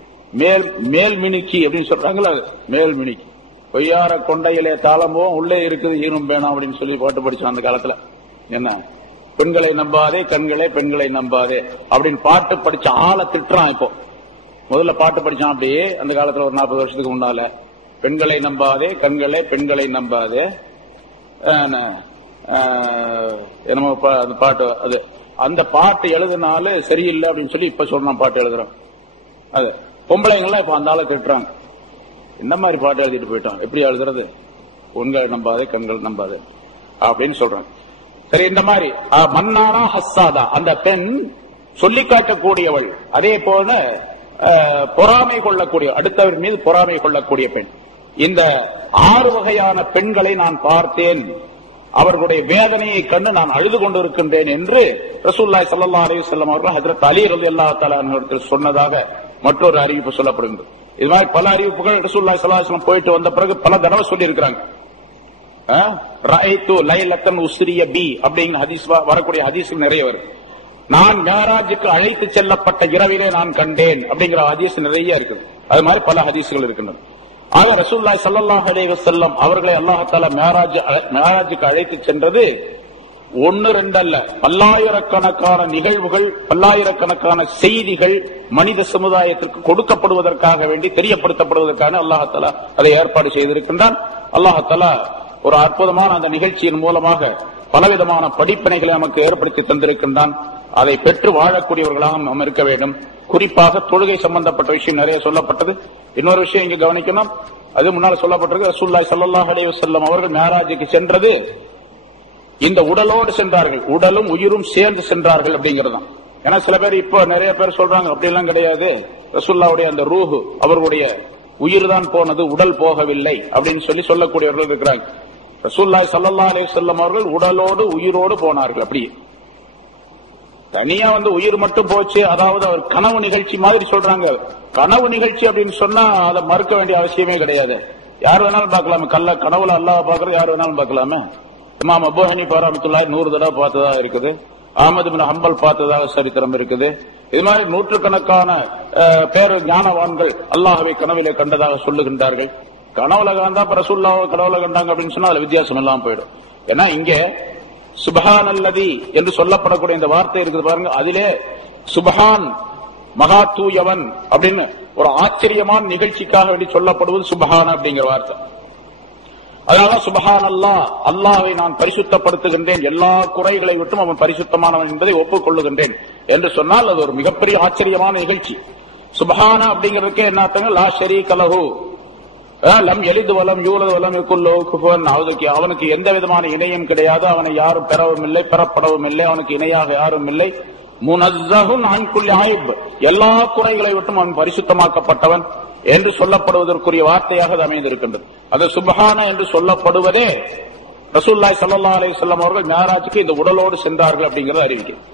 மேல் மினுக்கி அப்படின்னு சொல்றாங்களா, மேல் மினுக்கி. பொய்யார கொண்டையிலே தாளம்போம் உள்ளே இருக்குது ஈரும் வேணாம் அப்படின்னு சொல்லி பாட்டு படிச்சோம் அந்த காலத்துல. என்ன, பெண்களை நம்பாதே கண்களை பெண்களை நம்பாதே அப்படின்னு பாட்டு படிச்ச ஆளை திட்டுறான். இப்போ முதல்ல பாட்டு படிச்சான் அப்படியே அந்த காலத்துல ஒரு 40 வருஷத்துக்கு முன்னால. பெண்களை நம்பாதே கண்களை பெண்களை நம்பாதே என்னமோ அந்த பாட்டு, அது அந்த பாட்டு எழுதுனால சரியில்லை அப்படின்னு சொல்லி இப்ப சொல்றான் பாட்டு எழுதுறான். அது பொம்பளைங்கள்லாம் இப்ப அந்த ஆளை திட்டுறாங்க. இந்த மாதிரி பாட்டு எழுதிட்டு போயிட்டான், எப்படி எழுதுறது, பெண்களை நம்பாதே கண்கள் நம்பாதே அப்படின்னு சொல்றாங்க. சரி, இந்த மாதிரி மன்னானா ஹஸ்ஸாதா, அந்த பெண் சொல்லி காட்டக்கூடியவள். அதே போல பொறாமை கொள்ளக்கூடிய, அடுத்தவர் மீது பொறாமை கொள்ளக்கூடிய பெண். இந்த 6 வகையான பெண்களை நான் பார்த்தேன், அவர்களுடைய வேதனையை கண்டு நான் அழுது கொண்டிருக்கின்றேன் என்று ரசூலுல்லாஹி ஸல்லல்லாஹு அலைஹி வஸல்லம் அவர்கள் ஹஜ்ரத் அலி ரலியல்லாஹு தஆலா அன்ஹு சொன்னதாக மற்றொரு அறிவிப்பு சொல்லப்படுகிறது. இது மாதிரி பல அறிவிப்புகள் ரசூலுல்லாஹி ஸல்லல்லாஹு அலைஹி வஸல்லம் போயிட்டு வந்த பிறகு பல தடவை சொல்லி இருக்கிறாங்க. ரஅய்து லைலத்தன் உஸ்ரிய பி அப்படிங்கிற ஹதீஸ் வரக்கூடிய ஹதீஸ் நிறைய வருது. நான் மேராஜுக்கு அழைத்து செல்லப்பட்ட இரவிலே நான் கண்டேன் அப்படிங்கிற ஹதீஸ் நிறைய இருக்குது. அது மாதிரி பல ஹதீஸ்கள் இருக்கின்றன. ஆக ரசூலுல்லாஹி ஸல்லல்லாஹு அலைஹி வஸல்லம் அவர்களை அல்லாஹ் தஆலா மேராஜுக்கு அழைத்து சென்றது ஒன்னு ரெண்டு அல்ல, பல்லாயிரக்கணக்கான நிகழ்வுகள், பல்லாயிரக்கணக்கான செய்திகள் மனித சமுதாயத்திற்கு கொடுக்கப்படுவதற்காக வேண்டி, தெரியப்படுத்தப்படுவதற்கான அல்லாஹ் அதை ஏற்பாடு செய்திருக்கின்றான். அல்லாஹ் ஒரு அற்புதமான அந்த நிகழ்ச்சியின் மூலமாக பலவிதமான படிப்பினைகளை நமக்கு ஏற்படுத்தி தந்திருக்கின்றான். அதை பெற்று வாழக்கூடியவர்களாக நாம் இருக்க வேண்டும். குறிப்பாக தொழுகை சம்பந்தப்பட்ட விஷயம் நிறைய சொல்லப்பட்டது. இன்னொரு விஷயம் இங்க கவனிக்கணும், அது முன்னால் சொல்லப்பட்டிருக்கு. ரசூலுல்லாஹி ஸல்லல்லாஹு அலைஹி வஸல்லம் அவர்கள் மேராஜுக்கு சென்றது இந்த உடலோடு சென்றார்கள், உடலும் உயிரும் சேர்ந்து சென்றார்கள் அப்படிங்கறதுதான். ஏன்னா சில பேர் இப்ப நிறைய பேர் சொல்றாங்க அப்படி எல்லாம் கிடையாது, ரசூலுல்லாஹ்வுடைய அந்த ரூஹ், அவர்களுடைய உயிர் தான் போனது, உடல் போகவில்லை அப்படின்னு சொல்லக்கூடியவர்கள் இருக்கிறாங்க. ரசூலுல்லாஹி ஸல்லல்லாஹு அலைஹி வஸல்லம் அவர்கள் உடலோடு உயிரோடு போனார்கள். அப்படி தனியா உயிர் மட்டும் போச்சு, அதாவது அவர் கனவு நிகழ்ச்சி மாதிரி சொல்றாங்க. கனவு நிகழ்ச்சி அப்படின்னு சொன்னா அதை மறுக்க வேண்டிய அவசியமே கிடையாது. யார் வேணாலும் பார்க்கலாமே, கனவுல அல்லாஹ் பாக்குறது யார் வேணாலும் பார்க்கலாமே. இமாம் அபூ ஹனீஃபா ரஹ்மத்துல்லாஹி 100 தடவை பார்த்ததா இருக்குது. அஹ்மத் இப்னு ஹம்பல் பார்த்ததாக சரித்திரம் இருக்குது. இது மாதிரி நூற்றுக்கணக்கான பேர் ஞானவான்கள் அல்லாஹ்வை கனவிலே கண்டதாக சொல்லுகின்றார்கள். கனவுல கண்டா ரசூலுல்லாஹ் கனவுல கண்டாங்க அப்படின்னு சொன்னா அதுல வித்தியாசம் எல்லாம் போயிடும். ஏன்னா இங்க சுப்ஹானல்லதி என்று சொல்லப்படக்கூடிய இந்த வார்த்தை இருக்குது பாருங்க, அதிலே சுப்ஹான் மகா தூயவன் அப்படின்னு ஒரு ஆச்சரியமான நிகழ்ச்சிக்காக வேண்டி சொல்லப்படுவது சுப்ஹான் அப்படிங்கிற வார்த்தை. அதனால சுப்ஹான் அல்லாஹ், அல்லாஹ்வை நான் பரிசுத்தப்படுத்துகின்றேன், எல்லா குறைகளை விட்டும் அவன் பரிசுத்தமானவன் என்பதை ஒப்புக்கொள்ளுகின்றேன் என்று சொன்னால் அது ஒரு மிகப்பெரிய ஆச்சரியமான நிகழ்ச்சி. சுப்ஹான அப்படிங்கிறதுக்கே என்ன அர்த்தம்? லா ஷரீக லஹு லம் யலித் வலம் யூலத் வலம் யகுல் லஹு குஃபுவன் அஹத். அவனுக்கு எந்த விதமான இணையும் கிடையாது, அவனை யாரும் பெறவும் இல்லை, பெறப்படவும் இல்லை, அவனுக்கு இணையாக யாரும் இல்லை. முனஸ்ஸஹுன் அன் குல்லி ஐப், எல்லா குறைகளை விட்டும் அவன் பரிசுத்தமாக்கப்பட்டவன் என்று சொல்லப்படுவதற்குரிய வார்த்தையாக அது அமைந்திருக்கின்றது. அது சுப்ஹான என்று சொல்லப்படுவதே ரசூலுல்லாஹி ஸல்லல்லாஹு அலைஹி வஸல்லம் அவர்கள் மேராஜுக்கு இந்த உடலோடு சென்றார்கள் அப்படிங்கறத அறிவிக்கிறது.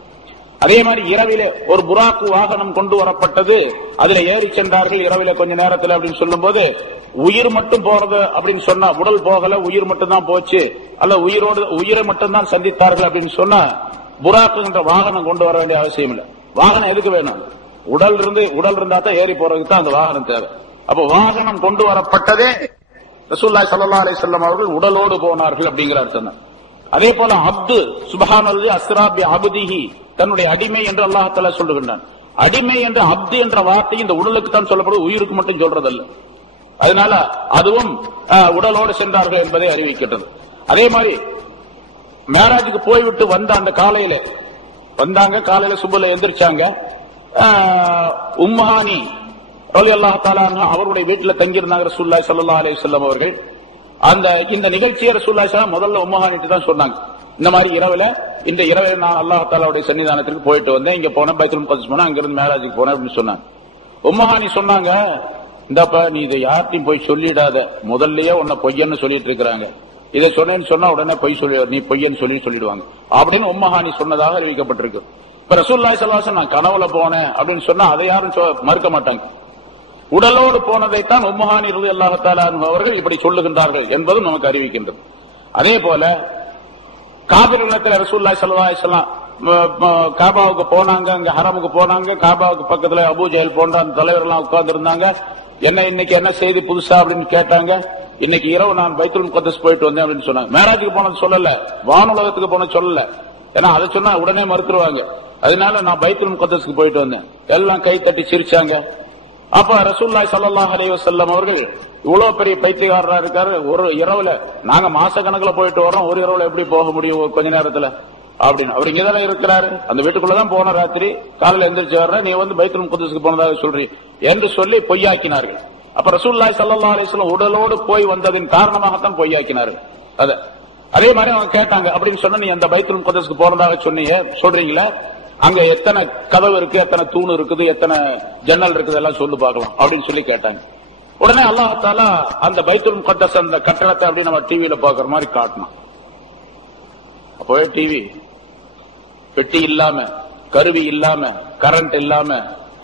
அதே மாதிரி இரவிலே ஒரு புராக்கு வாகனம் கொண்டு வரப்பட்டது, அதுல ஏறி சென்றார்கள் இரவிலே கொஞ்ச நேரத்தில் அப்படின்னு சொல்லும் போது, உயிர் மட்டும் போறது அப்படின்னு சொன்னா, உடல் போகல உயிர் மட்டும் தான் போச்சு, அல்ல உயிரை மட்டும் தான் சந்தித்தார்கள் அப்படின்னு சொன்னா புராக்கு என்ற வாகனம் கொண்டு வர வேண்டிய அவசியம் இல்லை. வாகனம் எதுக்கு வேணும்? உடல் இருந்தா தான் ஏறி போறதுக்கு தான் அந்த வாகனம் தேவை. அப்ப வாகனம் கொண்டு வரப்பட்டதே ரசூலுல்லாஹி ஸல்லல்லாஹு அலைஹி வஸல்லம் அவர்கள் உடலோடு போனார்கள் அப்படிங்கிற அர்த்தம். அதே போல அப்து சுப்ஹானல்லாஹி அஸ்ரா பி அப்திஹி, தன்னுடைய அடிமை என்று அல்லாஹ் தஆலா சொல்லுகின்றான். அடிமை என்ற அப்து என்ற வார்த்தை இந்த உடலுக்கு தான் சொல்லப்படுது, உயிருக்கு மட்டும் சொல்றதல்ல. அதனால அதுவும் உடலோடு சென்றார்கள் என்பதை அறிவிக்கின்றது. அதே மாதிரி மேராஜுக்கு போய்விட்டு வந்த அந்த காலையில வந்தாங்க, காலையில சுபல எந்திரிச்சாங்க. உம்மஹானி ரலியல்லாஹு தஆலா அவருடைய வீட்டில் தங்கியிருந்தாங்க ரசூலுல்லாஹி ஸல்லல்லாஹு அலைஹி வஸல்லம் அவர்கள். இந்த நிகழ்ச்சியை ரசூலுல்லாஹி ஸல்லல்லாஹு முதல்ல உம்மஹானிட்டு தான் சொன்னாங்க. இந்த மாதிரி இந்த இரவில் நான் அல்லாஹ் தஆலாவுடைய சன்னிதானத்திற்கு போயிட்டு வந்தேன், இங்க போனேன், பைத்துல் முகத்தஸ் போனேன், அங்கிருந்து மேராஜுக்கு போனேன் அப்படின்னு சொன்னாங்க. உம்மஹானி சொன்னாங்க, இந்தப்பா நீ இதை யார்ட்டையும் போய் சொல்லிடாத, முதல்லயே உன்னை பொய்யன்னு சொல்லிட்டு இருக்கிறாங்க, இதை சொன்னேன்னு சொன்னா உடனே பொய் சொல்லி நீ பொய்யன்னு சொல்லிடுவாங்க அப்படின்னு உம்மஹானி சொன்னதாக அறிவிக்கப்பட்டிருக்கு. இப்ப ரசூலுல்லாஹி ஸல்லல்லாஹு அலைஹி வஸல்லம் நான் கனவுல போனேன் அப்படின்னு சொன்னா அதை யாரும் மறுக்க மாட்டாங்க. உடலோடு போனதைத்தான் உம்மஹானி ரலியல்லாஹு தஆலா அவர்கள் இப்படி சொல்லுகின்றார்கள் என்பதும் நமக்கு அறிவிக்கின்றது. அதே போல காபிர்களிடத்தில் ரசூலுல்லாஹி ஸல்லல்லாஹு அலைஹி வஸல்லம் காபாவுக்கு போனாங்க, அங்க ஹரமுக்கு போனாங்க. காபாவுக்கு பக்கத்துல அபூ ஜஹல் போன்ற அந்த தலைவர் எல்லாம் உட்கார்ந்து இருந்தாங்க. இன்னைக்கு என்ன செய்தி புதுசா அப்படின்னு கேட்டாங்க. இன்னைக்கு இரவு நான் பைத்துல் முகத்தஸ் போயிட்டு வந்தேன் அப்படின்னு சொன்னாங்க. மேராஜுக்கு போனது சொல்லல, வானுலகத்துக்கு போனது சொல்லல. ஏன்னா அதை சொன்னா உடனே மறுத்துருவாங்க. அதனால நான் பைத்துல் முகத்தஸ்க்கு போயிட்டு வந்தேன். எல்லாம் கை தட்டி சிரிச்சாங்க. அப்ப ரசூலுல்லாஹி ஸல்லல்லாஹு அலைஹி வஸல்லம் அவர்கள் இவ்வளவு பெரிய பைத்தியக்காரரா இருக்காரு, ஒரு இரவுல நாங்க மாச கணக்குல போயிட்டு வரோம், ஒரு இரவுல எப்படி போக முடியும் கொஞ்ச நேரத்துல அப்படின்னு. அவர் இங்கதானே இருக்கிறாரு, அந்த வீட்டுக்குள்ளதான் போன ராத்திரி, காலையில எந்திரிச்சு வர்ற, நீ பைத்துல் முகத்தஸ்க்கு போனதாக சொல்றீ என்று சொல்லி பொய்யாக்கினார்கள். அப்ப ரசூலுல்லாஹி ஸல்லல்லாஹு அலைஹி வஸல்லம் உடலோடு போய் வந்ததின் காரணமாகத்தான் பொய்யாக்கினார்கள். அதே மாதிரி அவங்க கேட்டாங்க, அப்படின்னு சொன்னா நீ அந்த பைத்துல் முகத்தஸ்க்கு போனதாக சொல்றீங்களா, அங்க எத்தனை கதவு இருக்கு, எத்தனை தூண் இருக்குது, எத்தனை ஜன்னல் இருக்குது, எல்லாம் சொல்லு பார்க்கலாம் அப்படின்னு சொல்லி கேட்டாங்க. உடனே அல்லாஹ் தஆலா அந்த பைத்துல் முகத்தஸ் அந்த கட்டடத்தை அப்படி நம்ம டிவியில பாக்குற மாதிரி காட்டணும். அப்பவே டிவி பெட்டி இல்லாம, கருவி இல்லாம, கரண்ட் இல்லாம,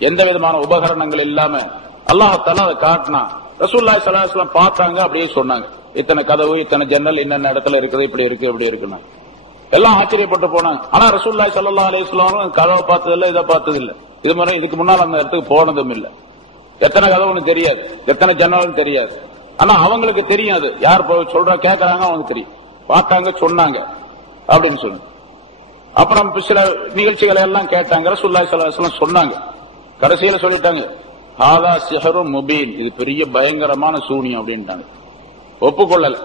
எந்த விதமான உபகரணங்கள் இல்லாம அல்லாஹ் தஆலா அதை காட்டினா. ரசூலுல்லாஹி ஸல்லல்லாஹு அலைஹி வஸல்லம் பார்த்தாங்க, அப்படியே சொன்னாங்க, இத்தனை கதவு, இத்தனை ஜன்னல், என்னென்ன இடத்துல இருக்குது, இப்படி இருக்கு, இப்படி இருக்குன்னா எல்லாம் ஆச்சரியப்பட்டு போனாங்க. ஆனா ரசூலுல்லாஹி ஸல்லல்லாஹு அலைஹி வஸல்லம் கதவை பார்த்ததில்லை, இதை பார்த்ததில்லை. இது மாதிரி இதுக்கு முன்னால் அந்த இடத்துக்கு போனதும் இல்லை. எத்தனை கதவுன்னு தெரியாது, எத்தனை ஜன்னல்னு தெரியாது. ஆனா அவங்களுக்கு தெரியும், அது யார் சொல்ற கேட்கறாங்க அவங்களுக்கு தெரியும். பார்த்தாங்க, சொன்னாங்க அப்படின்னு சொல்லு. அப்புறம் சில நிகழ்ச்சிகளை எல்லாம் கேட்டாங்க. ரசூலுல்லாஹி ஸல்லல்லாஹு அலைஹி வஸல்லம் சொன்னாங்க, கடைசியில சொல்லிட்டாங்க, ஹாதா சிஹ்ரும் முபீன், இது பெரிய பயங்கரமான சூனியம் அப்படின்ட்டாங்க. ஒப்புக்கொள்ளல.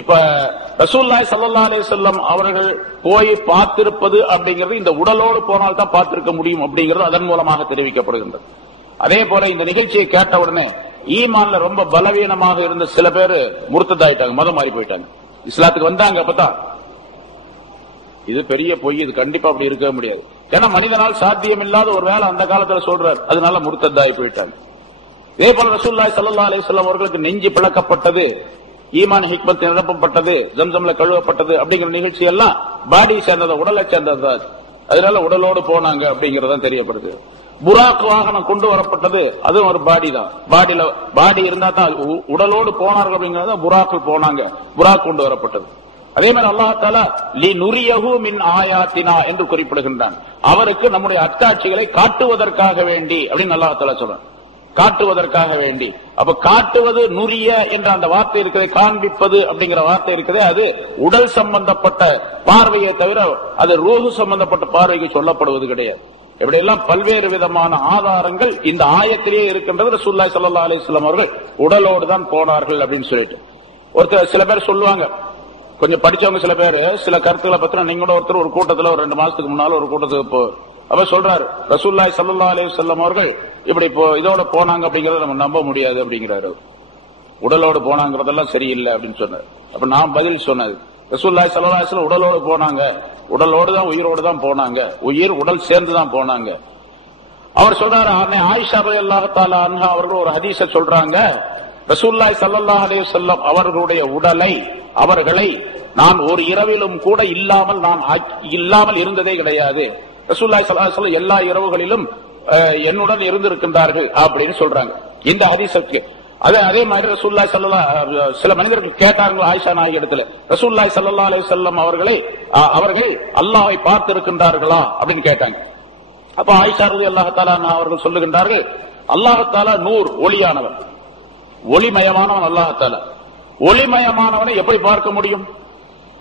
இப்ப ரசூலுல்லாஹி ஸல்லல்லாஹு அலைஹி வஸல்லம் அவர்கள் போய் பார்த்திருப்பது அப்படிங்கிறது இந்த உடலோடு போனால் தான் பார்த்திருக்க முடியும் அப்படிங்கிறது அதன் மூலமாக தெரிவிக்கப்படுகின்றது. அதே போல இந்த நிகழ்ச்சியை கேட்ட உடனே ஈமான்ல ரொம்ப பலவீனமாக இருந்த சில பேர் முர்த்ததாயிட்டாங்க, மதம் மாறி போயிட்டாங்க, இஸ்லாத்துக்கு வந்தாங்க. அப்பதான் இது பெரிய பொய், இது கண்டிப்பா அப்படி இருக்க முடியாது. ஏன்னா மனிதனால் சாத்தியம் இல்லாத ஒரு வேலை அந்த காலத்துல சொல்றாரு, அதனால முர்த்ததாயி போயிட்டாங்க. இதே போல ரசூலுல்லாஹி ஸல்லல்லாஹு அலைஹி வஸல்லம் அவர்களுக்கு நெஞ்சு பிளக்கப்பட்டது, ஈமான் ஹிக்மத் நிரப்பப்பட்டது, ஜம்சம்ல கழுவப்பட்டது அப்படிங்கிற நிகழ்ச்சி எல்லாம் பாடி சேர்ந்தது, உடலை சேர்ந்தது. அதனால உடலோடு போனாங்க அப்படிங்கறதான் தெரியப்படுது. புராக் வாகனம் கொண்டு வரப்பட்டது, அதுவும் ஒரு பாடி தான். பாடி இருந்தா தான் உடலோடு போனார்கள் அப்படிங்கறத புராக்கு போனாங்க, புராக் கொண்டு வரப்பட்டது. அதே மாதிரி அல்லாஹ் தஆலா லி நுரியஹு மின் ஆயாத்தினா என்று குறிப்பிடுகின்றான். அவருக்கு நம்முடைய அத்தாட்சிகளை காட்டுவதற்காக வேண்டி அப்படின்னு அல்லாஹ் தஆலா சொல்றான், காட்டுவதற்காக வேண்டி. அப்ப காட்டுவது நுரிய என்ற அந்த வார்த்தை இருக்கிறது, காண்பிப்பது அப்படிங்கிற வார்த்தை இருக்கிறது, அது உடல் சம்பந்தப்பட்ட பார்வையை தவிர அது ரூஹு சம்பந்தப்பட்ட பார்வைக்கு சொல்லப்படுவது கிடையாது. இப்படியெல்லாம் பல்வேறு விதமான ஆதாரங்கள் இந்த ஆயத்திலேயே இருக்கின்றது. ரசூலுல்லாஹி ஸல்லல்லாஹு அலைஹி வஸல்லம் அவர்கள் உடலோடு தான் போனார்கள் அப்படின்னு சொல்லிட்டு ஒருத்தர் சில பேர் சொல்லுவாங்க, கொஞ்சம் படிச்சவங்க சில பேர் சில கருத்துக்களை பத்தின. நீங்க கூட ஒருத்தர் ஒரு கூட்டத்தில் ஒரு 2 மாசத்துக்கு முன்னால ஒரு கூட்டத்துக்கு அப்ப சொல்றாரு, ரசூலுல்லாஹி ஸல்லல்லாஹு அலைஹி வஸல்லம் அவர்கள் இப்படி இதோட போனாங்க அப்படிங்கறத நம்ம நம்ப முடியாது அப்படிங்கிறாரு. உடலோடு போனாங்கிறதெல்லாம் சரியில்லை அப்படின்னு சொன்னார். அப்ப நான் பதில் சொன்னது, ரசூலுல்லாஹி ஸல்லல்லாஹு அலைஹி வஸல்லம் உடலோடு போனாங்க, உடலோடு தான் உயிரோடு தான் போனாங்க, உயிர் உடல் சேர்ந்து தான் போனாங்க. அவர் சொல்றாரு, ஆயிஷா ரலியல்லாஹு தஆலா அன்ஹா அவர்கள் ஒரு ஹதீஸை சொல்றாங்க, ரசூலுல்லாஹி ஸல்லல்லாஹு அலைஹி வஸல்லம் அவர்களுடைய அவர்களை நான் ஒரு இரவிலும் கூட இல்லாமல் இருந்ததே கிடையாது. ரசூலுல்லாஹி ஸல்லல்லாஹு அலைஹி வஸல்லம் எல்லா இரவுகளிலும் என்னுடன் இருந்திருக்கின்றார்கள் அப்படின்னு சொல்றாங்க இந்த ஹதீஸுக்கு. அதே மாதிரி ரசூலுல்லாஹி ஸல்லல்லாஹு சில மனிதர்கள் கேட்டார்கள் ஆயிஷா நாயகி இடத்துல, ரசூலுல்லாஹி ஸல்லல்லாஹு அலைஹி வஸல்லம் அவர்கள் அல்லாஹ்வை பார்த்திருக்கின்றார்களா அப்படின்னு கேட்டாங்க. அப்ப ஆயிஷா ரலியல்லாஹு தஆலா அவர்கள் சொல்லுகின்றார்கள், அல்லாஹ் தஆலா நூர், ஒளியானவன், ஒளிமயமானவன். அல்லாஹ் தஆலா ஒளிமயமானவனை எப்படி பார்க்க முடியும்,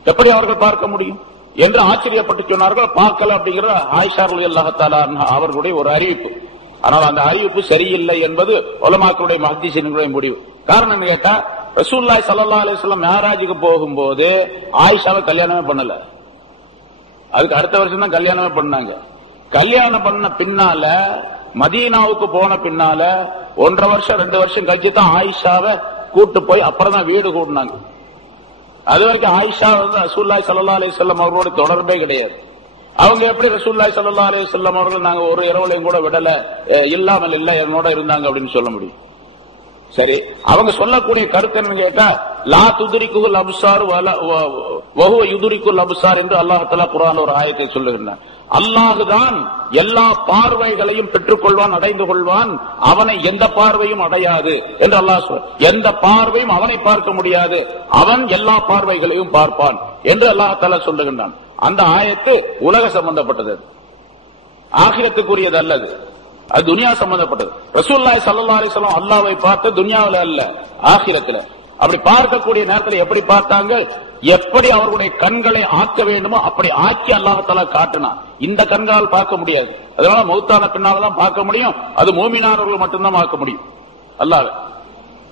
எப்படி அவர்கள் பார்க்க முடியும் என்று ஆச்சரியப்பட்டு சொன்னார்கள். பார்க்கல அப்படிங்கிற ஆயிஷா ரலியல்லாஹு தஆலா அவர்களுடைய ஒரு அறிவிப்பு. ஆனால் அந்த அறிவிப்பு சரியில்லை என்பது உலமாக்களுடைய முஹத்திஸின்களுடைய முடிவு. காரணம் என்ன கேட்டா, ரசூலுல்லாஹி ஸல்லல்லாஹு அலைஹி வஸல்லம் மிஅராஜுக்கு போகும்போது ஆயிஷாவை கல்யாணமே பண்ணல, அதுக்கு அடுத்த வருஷம் தான் கல்யாணமே பண்ணாங்க. கல்யாணம் பண்ண பின்னால மதீனாவுக்கு போன பின்னால 1.5 வருஷம் 2 வருஷம் கழிச்சு தான் ஆயிஷாவை கூட்டு போய் அப்புறம் தான் வீடு கூட்டினாங்க. அது வரைக்கும் ஆயிஷா ரசூலுல்லாஹி ஸல்லல்லாஹு அலைஹி வஸல்லம் அவர்களோட தொடர்பே கிடையாது. அவங்க எப்படி ரசூலுல்லாஹி ஸல்லல்லாஹு அலைஹி வஸல்லம் அவர்கள் நாங்க ஒரு இரவுலையும் கூட விடல, இல்லாமல் இல்ல என்னோட இருந்தாங்க அப்படின்னு சொல்ல முடியும்? சரி, அவங்க சொல்லக்கூடிய கருத்து என்ன கேட்டா, லா துதுரிக்குல் அப்சார் வஹுவ யுதுரிக்குல் அப்சார் என்று அல்லாஹ் தஆலா குர்ஆன்ல ஒரு ஆயத்தை சொல்லுகிறான். அல்லாஹுதான் எல்லா பார்வைகளையும் பெற்றுக்கொள்வான், அடைந்து கொள்வான், அவனை எந்த பார்வையும் அடையாது என்று அல்லாஹ் சொல்றான். எந்த பார்வையும் அவனை பார்க்க முடியாது, அவன் எல்லா பார்வைகளையும் பார்ப்பான் என்று அல்லாஹ் தஆலா சொல்லுகின்றான். அந்த ஆயத்து உலக சம்பந்தப்பட்டது, ஆகிரத்துக்குரியது அல்லது, அது துனியா சம்பந்தப்பட்டது. ரசூலுல்லாஹி ஸல்லல்லாஹு அலைஹி வஸல்லம் அல்லாஹ்வை பார்த்து துனியாவுல அல்ல, ஆகிரத்துல. அப்படி பார்க்கக்கூடிய நேரத்தில் எப்படி பார்த்தாங்க, எப்படி அவர்களுடைய கண்களை ஆக்க வேண்டுமோ அப்படி ஆக்கி அல்லாஹ் தஆலா காட்டினான். இந்த கண்களால் பார்க்க முடியாது, அதனால மௌத்தான பின்னால்தான் பார்க்க முடியும். அது மூமினானவர்கள் மட்டும்தான் பார்க்க முடியும். அல்லாஹ்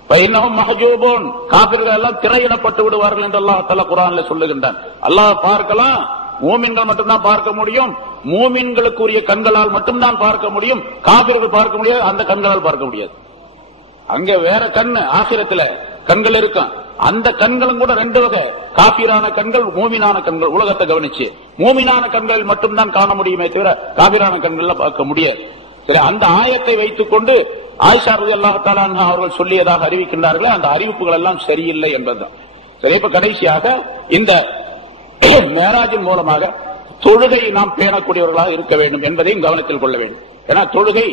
பைன்னஹும் மஹஜூபூன், காபிர்கள் எல்லாம் திரையிடப்பட்டு விடுவார்கள் என்று அல்லாஹ் தஆலா குர்ஆன்ல சொல்லுகின்றான். அல்லாஹ் பார்க்கலாம், மூமின்கள் மட்டும்தான் பார்க்க முடியும், மூமின்களுக்குரிய கண்களால் மட்டும்தான் பார்க்க முடியும். காபிர்கள் பார்க்க முடியாது, அந்த கண்களால் பார்க்க முடியாது. அங்க வேற கண்ணு ஆகிரத்துல கண்கள் இருக்கும், அந்த கண்களும் கூட 2 வகை, காபிரான கண்கள், மூமினான கண்கள். உலகத்தை கவனிச்சு மூமினான கண்கள் மட்டும்தான் காண முடியுமே தவிர காபிரான கண்கள்ல பார்க்க முடியாது. சரி, அந்த ஆயத்தை வைத்துக் கொண்டு ஆயிஷா ரலியல்லாஹு தஆலா அன்ஹா அவர்கள் சொல்லியதாக அறிவிக்கின்றார்களே, அந்த அறிவிப்புகள் எல்லாம் சரியில்லை என்பதுதான். சரி, இப்ப கடைசியாக இந்த மேராஜின் மூலமாக தொழுகை நாம் பேணக்கூடியவர்களாக இருக்க வேண்டும் என்பதையும் கவனத்தில் கொள்ள வேண்டும். ஏன்னா தொழுகை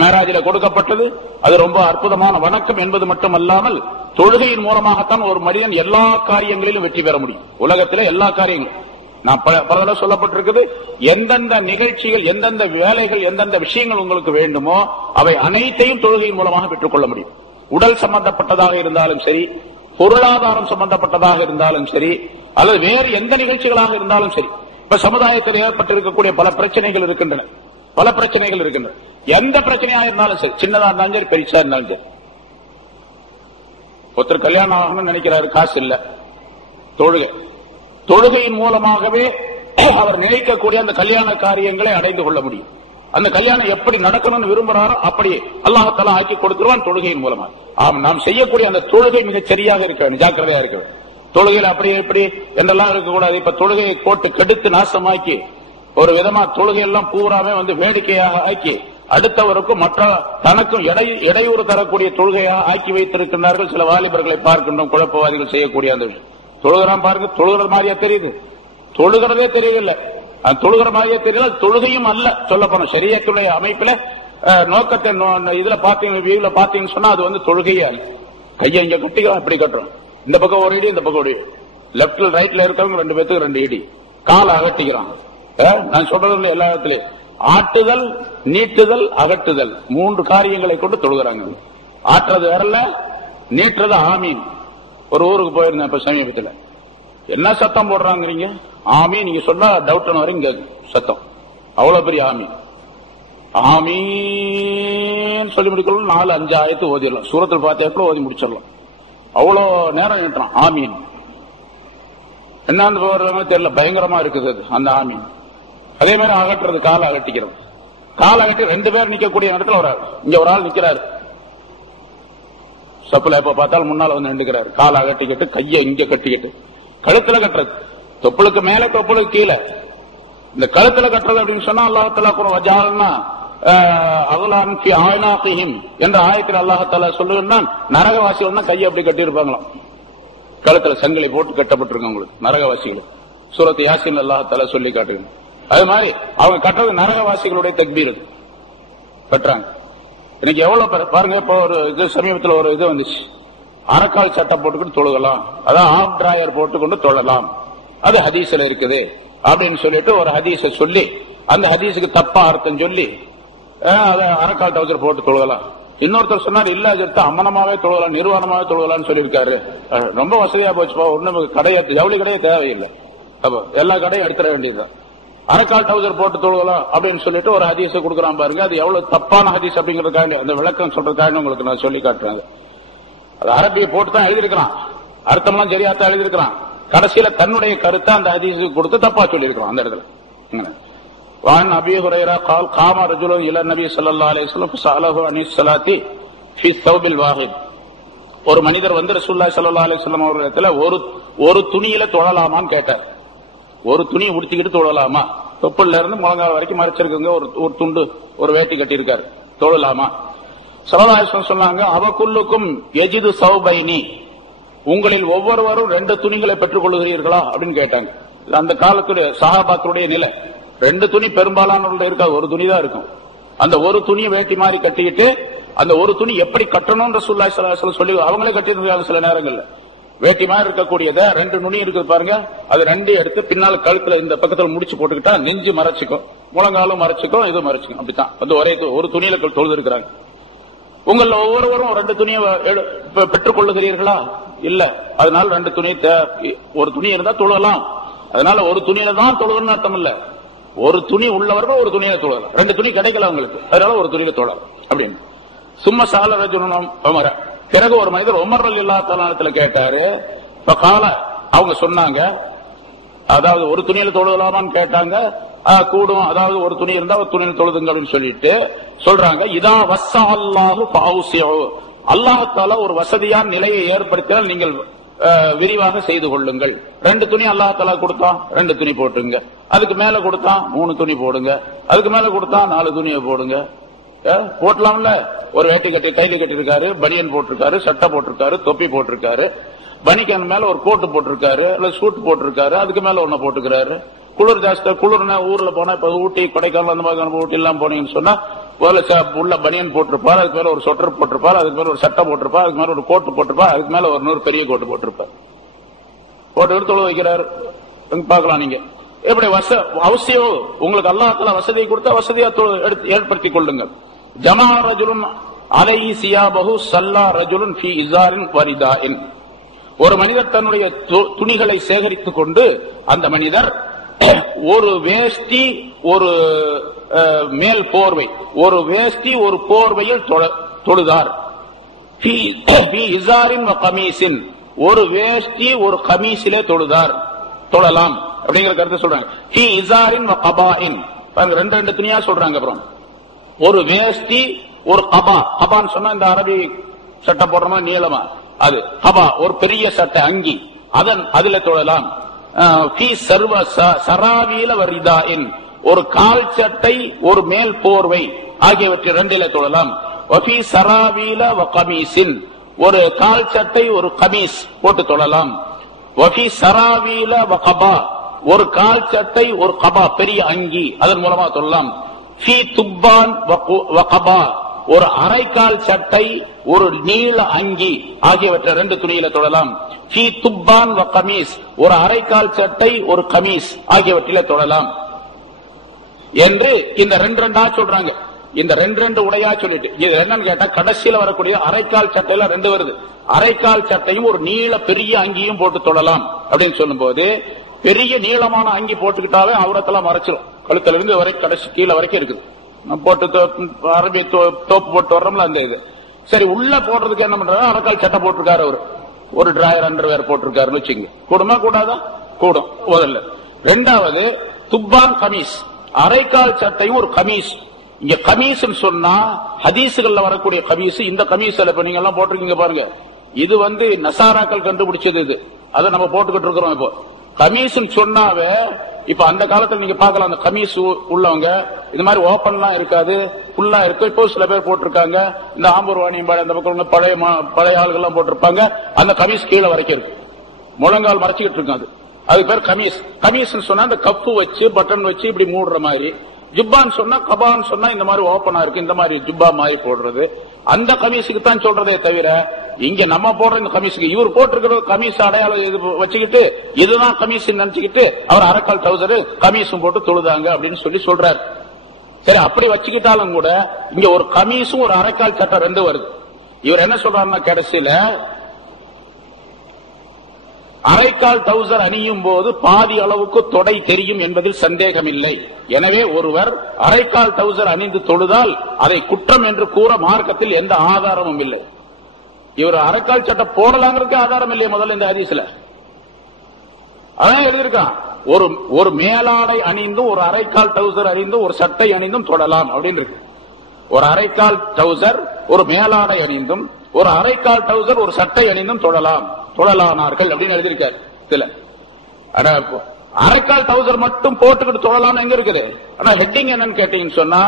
மேராஜில கொடுக்கப்பட்டது, அது ரொம்ப அற்புதமான வணக்கம் என்பது மட்டுமல்லாமல் தொழுகையின் மூலமாகத்தான் ஒரு மனிதன் எல்லா காரியங்களிலும் வெற்றி பெற முடியும். உலகத்திலே எல்லா காரியங்களும் நான் பல தடவை சொல்லப்பட்டிருக்குது, எந்தெந்த நிகழ்ச்சிகள், எந்தெந்த வேலைகள், எந்தெந்த விஷயங்கள் உங்களுக்கு வேண்டுமோ அவை அனைத்தையும் தொழுகையின் மூலமாக பெற்றுக்கொள்ள முடியும். உடல் சம்பந்தப்பட்டதாக இருந்தாலும் சரி, பொருளாதாரம் சம்பந்தப்பட்டதாக இருந்தாலும் சரி, அல்லது வேறு எந்த நிகழ்ச்சிகளாக இருந்தாலும் சரி, இப்ப சமுதாயத்தில் ஏற்பட்டிருக்கக்கூடிய பல பிரச்சனைகள் இருக்கின்றன. எந்த பிரச்சனையா இருந்தாலும் சரி, சின்னதா இருந்தாலும் சரி, பெருசா இருந்தாலும் சரி. ஒருத்தர் கல்யாணம் ஆகணும்னு நினைக்கிறாரு, காசு இல்ல. தொழுகையின் மூலமாகவே அவர் நினைக்கக்கூடிய அந்த கல்யாண காரியங்களை அடைந்து கொள்ள முடியும். அந்த கல்யாணம் எப்படி நடக்கணும்னு விரும்புறாரோ அப்படியே அல்லாஹ் தஆலா ஆக்கி கொடுத்துருவான் தொழுகையின் மூலமா. நாம் செய்யக்கூடிய அந்த தொழுகை மிகச் சரியாக இருக்க வேண்டும், ஜாக்கிரதையா இருக்க வேண்டும். தொழுகையில் அப்படி எப்படி என்றெல்லாம் இருக்கக்கூடாது. இப்ப தொழுகையை போட்டு கெடுத்து நாசமாக்கி ஒரு விதமா தொழுகையெல்லாம் பூராமே வேடிக்கையாக ஆக்கி அடுத்தவருக்கும் மற்ற தனக்கும் இடையூறு தரக்கூடிய தொழுகையாக ஆக்கி வைத்திருக்கிறார்கள். சில வாலிபர்களை பார்க்கின்றோம், குழப்பவாதிகள் செய்யக்கூடிய அந்த விஷயம். தொழுகிறான் பாருங்க, தொழுகிற மாதிரியா தெரியுது, தொழுகிறதே தெரியவில்லை. தொழுகிற மாதிரியே தெரியல, தொழுகையும் அல்ல. சொல்ல போன ஷரியத்துடைய அமைப்புல நோக்கத்தை இதுல பாத்தீங்கன்னு சொன்னா அது தொழுகையே அல்ல. கையை இங்க கட்டிக்கிறோம், இப்படி கட்டுறோம், இந்த பக்கம் ஒரு இடி, இந்த பக்கம் ஒரு இடி, லெப்ட்ல ரைட்ல இருக்கிறவங்க 2 பேத்துக்கு 2 இடி, காலை அகட்டிக்கிறான். நான் சொல்றது எல்லா இடத்துலயும் ஆட்டுதல், நீட்டுதல், அகட்டுதல் 3 காரியங்களை கொண்டு தொழுகிறாங்க. ஆட்டுறது விரல்ல, நீட்டுறது ஆமீன். ஒரு ஊருக்கு போயிருந்தேன் இப்ப சமீபத்தில், என்ன சத்தம் போடுறாங்க ஆமீன். நீங்க சொன்னா டவுட் வரைக்கும் சத்தம் அவ்வளவு பெரிய ஆமீன். ஆமீன் சொல்லி முடிக்கணும் 4-5 ஆயத்து ஓதிடலாம், சூரத்தில் பாத்தியா ஓதி முடிச்சிடலாம். அவ்வளவு நேரம் நின்றான் ஆமீன். என்னன்னு போடுறாங்கன்னு தெரியல, பயங்கரமா இருக்குது அது அந்த ஆமீன். அதே மாதிரி அகற்றுறது, காலை அகட்டிக்கிறது. காலை அகட்டி 2 பேர் நிக்கக்கூடிய இடத்துல இங்க ஒரு ஆள் நிக்கிறாரு, சப்புல எப்ப பார்த்தாலும் முன்னால நின்றுக்கிறாரு. காலை அகட்டிக்கிட்டு கையை இங்க கட்டிக்கிட்டு, கழுத்துல கட்டுறது, தொப்புளுக்கு மேல தொப்புளுக்கு கீழே. இந்த கழுத்துல கட்டுறது அப்படின்னு சொன்னா அல்லாஹ் தஆலா வஜாலனா அகலான் ஃபி ஆனாகிஹிம் என்ற ஆயத்தில் அல்லாஹ் தஆலா சொல்லுகிறான், நரகவாசிகள் கையை அப்படி கட்டி இருப்பாங்களாம், கழுத்துல சங்கிலி போட்டு கட்டப்பட்டிருக்க உங்களுக்கு நரகவாசிகளுக்கு. சூரத் யாசின் அல்லாஹ் தஆலா சொல்லி காட்டுங்க. அது மாதிரி அவங்க கட்டுறது நரகவாசிகளுடைய தக்பீர் கட்டுறாங்க. இன்னைக்கு எவ்வளவு பாருங்க. இப்போ ஒரு சமீபத்தில் ஒரு இது வந்துச்சு, அரைக்கால் சட்டை போட்டுக்கிட்டு தொழுகலாம், அதான் ஆஃப் டிராயர் போட்டுக்கொண்டு தொழலாம், அது ஹதீஸ்ல இருக்குது அப்படின்னு சொல்லிட்டு ஒரு ஹதீஸை சொல்லி அந்த ஹதீஸுக்கு தப்பா அர்த்தம் சொல்லி அரைக்கால் டவுசர் போட்டு தொழுகலாம். இன்னொருத்தர் சொன்னார் இல்ல அது அம்மனமாவே தொழுகலாம், நிர்வாணமாவே தொழுகலாம்னு சொல்லியிருக்காரு. ரொம்ப வசதியா போச்சுப்பா, ஒண்ணு கடையை ஜவுளி கடையே தேவையில்லை, அப்போ எல்லா கடையும் எடுத்துட வேண்டியதுதான். அரைக்கால் டவுசர் போட்டு தொழுகலாம் அப்படின்னு சொல்லிட்டு ஒரு ஹதீஸை கொடுக்குறான் பாருங்க. அது எவ்வளவு தப்பான ஹதீஸ் அப்படிங்கறதுக்காக அந்த விளக்கம் சொல்றதுக்காக உங்களுக்கு நான் சொல்லி காட்டுறேன். அது அரபியை போட்டு தான் எழுதியிருக்கிறான், அர்த்தம்லாம் சரியாத்தான் எழுதியிருக்கிறான். கடைசியில தன்னுடைய கருத்தை அந்த ஹதீஸுக்கு கொடுத்து தப்பா சொல்லியிருக்கிறான் அந்த இடத்துல. وعن ابي هريره قال قام رجل الى النبي صلى الله عليه وسلم فساله عن الصلاه في الثوب الواحد. ஒரு மனிதர் ரசூலுல்லாஹி ஸல்லல்லாஹு அலைஹி வஸல்லம் அவர்களிடத்துல ஒரு துணியில தொழலாமான்னு கேட்டார். ஒரு துணி உடுத்திக்கிட்டு தொழலாமா, தொப்புல இருந்து முழங்கால் வரைக்கும் மறைச்சிருக்குங்க, ஒரு துண்டு ஒரு வேட்டி கட்டி இருக்காரு, தொழலாமா? ஸல்லல்லாஹு அலைஹி வஸல்லம் சொன்னாங்க, அவகுல்லுக்கும் யஜிது ஸௌபைனி, உங்களில் ஒவ்வொருவரும் 2 துணிகளை பெற்றுக் கொள்கிறீர்களா அப்படின்னு கேட்டாங்க. அந்த காலத்துடைய சஹாபாக்களுடைய நிலை 2 துணி பெரும்பாலானவர்கள் இருக்காது, ஒரு துணி தான் இருக்கும். அந்த ஒரு துணியை வேட்டி மாதிரி கட்டிக்கிட்டு அந்த ஒரு துணி எப்படி கட்டணும்னு ரசூலுல்லாஹி ஸல்லல்லாஹு அலைஹி வஸல்லம் சொல்லி அவங்களே கட்டியிருக்காங்க. சில நேரங்கள்ல வேட்டி மாதிரி இருக்கக்கூடியத 2 நுனி இருக்குது பாருங்க, அது 2 எடுத்து பின்னால் கழுத்துல இந்த பக்கத்துல முடிச்சு போட்டுக்கிட்டா நெஞ்சு மறைச்சிக்கும், முழங்காலும் மறைச்சிக்கும், இது மறைச்சிக்கும். அப்படித்தான் ஒரே ஒரு துணியில தொழுது இருக்கிறாங்க. உங்கள ஒவ்வொருவரும் 2 துணியை பெற்றுக் கொள்ளுகிறீர்களா? இல்ல. அதனால 2 துணி, ஒரு துணி இருந்தா தொழலாம், அதனால ஒரு துணியில தான் தொழுதுன்னு அர்த்தம் இல்ல. ஒரு துணி உள்ளவர்கள் ஒரு துணியில தொழலாம், 2 துணி கிடைக்கல அவங்களுக்கு, அதனால ஒரு துணியில தொழலாம் அப்படின்னு. சும்மா சால ரஜுலுன் உமர, பிறகு ஒரு மனிதர் உமர் ரலியல்லாஹு தஆலா கேட்டாரு. கால அவங்க சொன்னாங்க, அதாவது ஒரு துணியில தொழுகலாமான்னு கேட்டாங்க. கூடும், அதாவது ஒரு துணி இருந்தா ஒரு துணியில தொழுதுங்க அப்படின்னு சொல்லிட்டு சொல்றாங்க. இதா வஸ்ஸா அல்லாஹு ஃபௌசிஉ, அல்லாஹ் தஆலா ஒரு வசதியான நிலையை ஏற்படுத்தினால் நீங்கள் விரிவாக செய்து கொள்ளுங்கள். 2 துணி அல்லாஹ் தஆலா கொடுத்தா 2 துணி போட்டுங்க, அதுக்கு மேல கொடுத்தா 3 துணி போடுங்க, அதுக்கு மேல கொடுத்தா 4 துணியை போடுங்க. போட்டலாம்ல. ஒரு வேட்டி கட்டி கையில கட்டி இருக்காரு, பனியன் போட்டிருக்காரு, சட்டை போட்டிருக்காரு, தொப்பி போட்டிருக்காரு, பனிக்கன் மேல ஒரு கோட்டு போட்டிருக்காரு, சூட் போட்டிருக்காரு, அதுக்கு மேல ஒண்ணு போட்டுக்கிறாரு. குளிர் ஜாஸ்தியா, குளிர்னா ஊர்ல போனா இப்ப ஊட்டி கொடைக்கானல் அந்த மாதிரி ஊட்டி எல்லாம் போனீங்கன்னு சொன்னா உள்ள பனியன் போட்டிருப்பாரு, அதுக்கு மேல ஒரு சொட்டர் போட்டிருப்பாரு, அதுக்கு மேல ஒரு சட்டை போட்டிருப்பாரு, அதுக்கு மேல ஒரு கோட்டு போட்டிருப்பாரு, அதுக்கு மேல ஒரு பெரிய கோட்டு போட்டிருப்பாரு. போட்டு எடுத்து தொழு வைக்கிறாரு. பாக்கலாம் நீங்க எப்படி அவசியம். உங்களுக்கு அல்லாஹ் தஆலா வசதியை கொடுத்தா வசதியா ஏற்படுத்திக் கொள்ளுங்கள். ஜமா ரஜுலுன் அலைஹி சியாபஹு ஸல்லா ரஜுலுன் ஃபீ இஸாரின் வரிதாஇன், ஒரு மனிதர் தன்னுடைய துணிகளை சேகரித்துக் கொண்டு அந்த மனிதர் ஒரு வேஷ்டி ஒரு மேல் போர்வை, ஒரு வேஷ்டி ஒரு போர்வையில் தொழுதார். கமீசின், ஒரு வேஷ்டி ஒரு கமீசிலே தொழலாம் அப்படிங்கிற கருத்தை சொல்றாங்க. ரெண்டு துணியா சொல்றாங்க. அப்புறம் ஒரு வேஷ்டி ஒரு கபா, கபான்னு சொன்னா இந்த அரபி சட்டை போடுறமா நீளமா, அது கபா ஒரு பெரிய சட்டை அங்கி, அதுல தொழலாம். சராவீல வரிதாயின், ஒரு கால் சட்டை ஒரு மேல் போர்வை ஆகியவற்றை ரெண்டில தொழலாம். சராவீல கமீசின், ஒரு கால் சட்டை ஒரு கமீஸ் போட்டு தொழலாம். சராவீல கபா, ஒரு கால் சட்டை ஒரு கபா பெரிய அங்கி, அதன் மூலமா தொழலாம். துப்பான் கபா, ஒரு அரைக்கால் சட்டை ஒரு நீள அங்கி ஆகியவற்றை ரெண்டு துணியில தொழலாம். துப்பான் கமீஸ், ஒரு அரைக்கால் சட்டை ஒரு கமீஸ் ஆகியவற்றில தொழலாம் என்று இந்த ரெண்டா சொல்றாங்க. இந்த ரெண்டு உடையா சொல்லிட்டு இது என்னன்னு கேட்டா கடைசியில வரக்கூடிய அரைக்கால் சட்டையில ரெண்டு வருது. அரைக்கால் சட்டையும் ஒரு நீள பெரிய அங்கியும் போட்டு தொழலாம் அப்படின்னு சொல்லும் போது, பெரிய நீளமான அங்கி போட்டுக்கிட்டாவே அவரத்தெல்லாம் மறைச்சிடும். கழுத்துல இருந்து வரை கடைசி கீழே வரைக்கும் இருக்குது. போட்டு அரபி தோப்பு போட்டு வர்றோம்ல அந்த இது. சரி, உள்ள போடுறதுக்கு என்ன பண்றாரு, அரைக்கால் சட்டை போட்டிருக்காரு அவரு, ஒரு டிராயர் அண்டர்வேர் போட்டிருக்காருன்னு வச்சுங்க. கூடுமா கூடாதா? கூடும். முதல்ல. ரெண்டாவது துப்பான் கமீஸ், அரைக்கால் சட்டையும் ஒரு கமீஸ். இங்க கமீஸ் சொன்னா ஹதீசுகள்ல வரக்கூடிய கமீஸ், இந்த கமீஸ் இப்ப நீங்க எல்லாம் போட்டிருக்கீங்க பாருங்க, இது நசாராக்கள் கண்டுபிடிச்சது. இது அதை நம்ம போட்டுக்கிட்டு இருக்கிறோம். இப்போ கமீஸ் சொன்னாவே இப்ப அந்த காலத்துல நீங்க பாக்கலாம், அந்த கமீஸ் உள்ளவங்க இது மாதிரி ஓபன்லாம் இருக்காது, ஃபுல்லா இருக்கு. இப்போ சில பேர் போட்டிருக்காங்க, இந்த ஆம்பூர்வாணி அந்த பக்கம் பழைய ஆளுகள் எல்லாம் போட்டிருப்பாங்க. அந்த கமீஸ் கீழே வரைக்கும் இருக்கு, முழங்கால் மறைச்சிக்கிட்டு இருக்காது. அதுக்கு பேர் கமீஸ். கமீஸ் சொன்னா இந்த கப்பு வச்சு பட்டன் வச்சு இப்படி மூடுற மாதிரி. ஜுப்பான்னு சொன்னா, கபான்னு சொன்னா இந்த மாதிரி ஓபனா இருக்கு, இந்த மாதிரி ஜுப்பா மாதிரி போடுறது. அந்த கமீஸுக்கு தான் சொல்றதே தவிர இங்க நம்ம போடுற இந்த கமீஸுக்கு இவர் போட்டிருக்கிறது கமீஸ் அடையாளம் வச்சுக்கிட்டு இதுதான் கமீஸ் நினைச்சுக்கிட்டு அவர் அரைக்கால் டவுசர் கமீஸும் போட்டு தொழுதாங்க அப்படின்னு சொல்றாரு. சரி, அப்படி வச்சுக்கிட்டாலும் கூட இங்க ஒரு கமீஸும் ஒரு அரைக்கால் சட்டை ரெண்டு வருது. இவர் என்ன சொல்றாருன்னா, கடைசியில அரைக்கால் டவுசர் அணியும் போது பாதி அளவுக்கு தொடை தெரியும் என்பதில் சந்தேகம் இல்லை. எனவே ஒருவர் அரைக்கால் டவுசர் அணிந்து தொழுதால் அதை குற்றம் என்று கூற மார்க்கத்தில் எந்த ஆதாரமும் இல்லை. இவர் அரைக்கால் சட்டை போடலாங்கிறதுக்கு ஆதாரம் இல்லையே முதல்ல இந்த ஹதீஸ்ல. அதான் எழுதியிருக்கான், ஒரு மேலாடை அணிந்தும் ஒரு அரைக்கால் டவுசர் அணிந்தும் ஒரு சட்டை அணிந்தும் தொடலாம் அப்படின்னு இருக்கு. ஒரு அரைக்கால் டவுசர் ஒரு மேலாடை அணிந்தும் ஒரு அரைக்கால் டவுசர் ஒரு சட்டை அணிந்தும் தொழலானார்கள் அப்படின்னு எழுதியிருக்காரு. அரைக்கால் டவுசர் மட்டும் போட்டுக்கிட்டு தொழலாம் எங்க இருக்குது? ஆனா ஹெட்டிங் என்னன்னு கேட்டீங்கன்னு சொன்னா,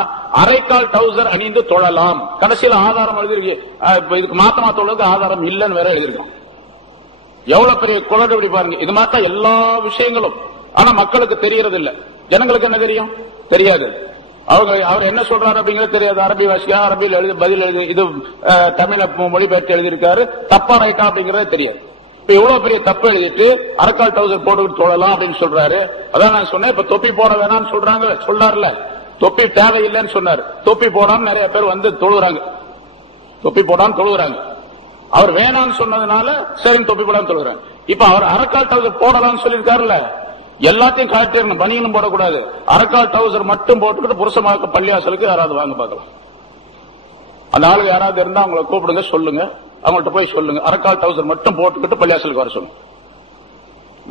அரைக்கால் டவுசர் அணிந்து தொழலாம். கடைசியில் ஆதாரம் எழுதிருக்கு, இதுக்கு மாத்தமா தொழுது ஆதாரம் இல்லைன்னு வேற எழுதியிருக்கோம். எவ்வளவு பெரிய குளறுபடி பாருங்க. இது மாதிரி எல்லா விஷயங்களும். ஆனா மக்களுக்கு தெரியறது இல்ல. ஜனங்களுக்கு என்ன தெரியும்? தெரியாது. அவர் என்ன சொல்றாரு அப்படிங்கிறது தெரியாது. அரபி வாசிக்கா, அரபியில் எழுதி பதில் எழுதி, இது தமிழ மொழிபெயர்த்து எழுதியிருக்காரு, தப்பா ரைட்டா அப்படிங்கறதே தெரியாது. இப்ப இவ்வளவு பெரிய தப்பு எழுதிட்டு அரைக்கால் டவுசர் போட்டுக்கிட்டு தொழலாம் அப்படின்னு சொல்றாரு. அதான் நான் சொன்னேன், இப்ப தொப்பி போட வேணாம்னு சொல்றாருல, தொப்பி தேவையில்லைன்னு சொன்னாரு. தொப்பி போடாம நிறைய பேர் தொழுகிறாங்க, தொப்பி போடாம தொழுகிறாங்க. அவர் வேணான்னு சொன்னதுனால சரி தொப்பி போடாம தொழுகிறாங்க. இப்ப அவர் அரைக்கால் டவுசர் போடலாம்னு சொல்லியிருக்காருல்ல, எல்லாத்தையும் காட்டிடணும், பனியனும் போடக்கூடாது. அரைக்கால் டவுசர் மட்டும் போட்டுக்கிட்டு புருஷமாக பள்ளியாசலுக்கு யாராவது வாங்க பார்க்கலாம். அந்த ஆளுங்க யாராவது இருந்தா அவங்களை கூப்பிடுங்க, சொல்லுங்க, அவங்கள்ட்ட போய் சொல்லுங்க, அரைக்கால் டவுசர் மட்டும் போட்டுக்கிட்டு பள்ளியாசலுக்கு வர சொல்லுங்க.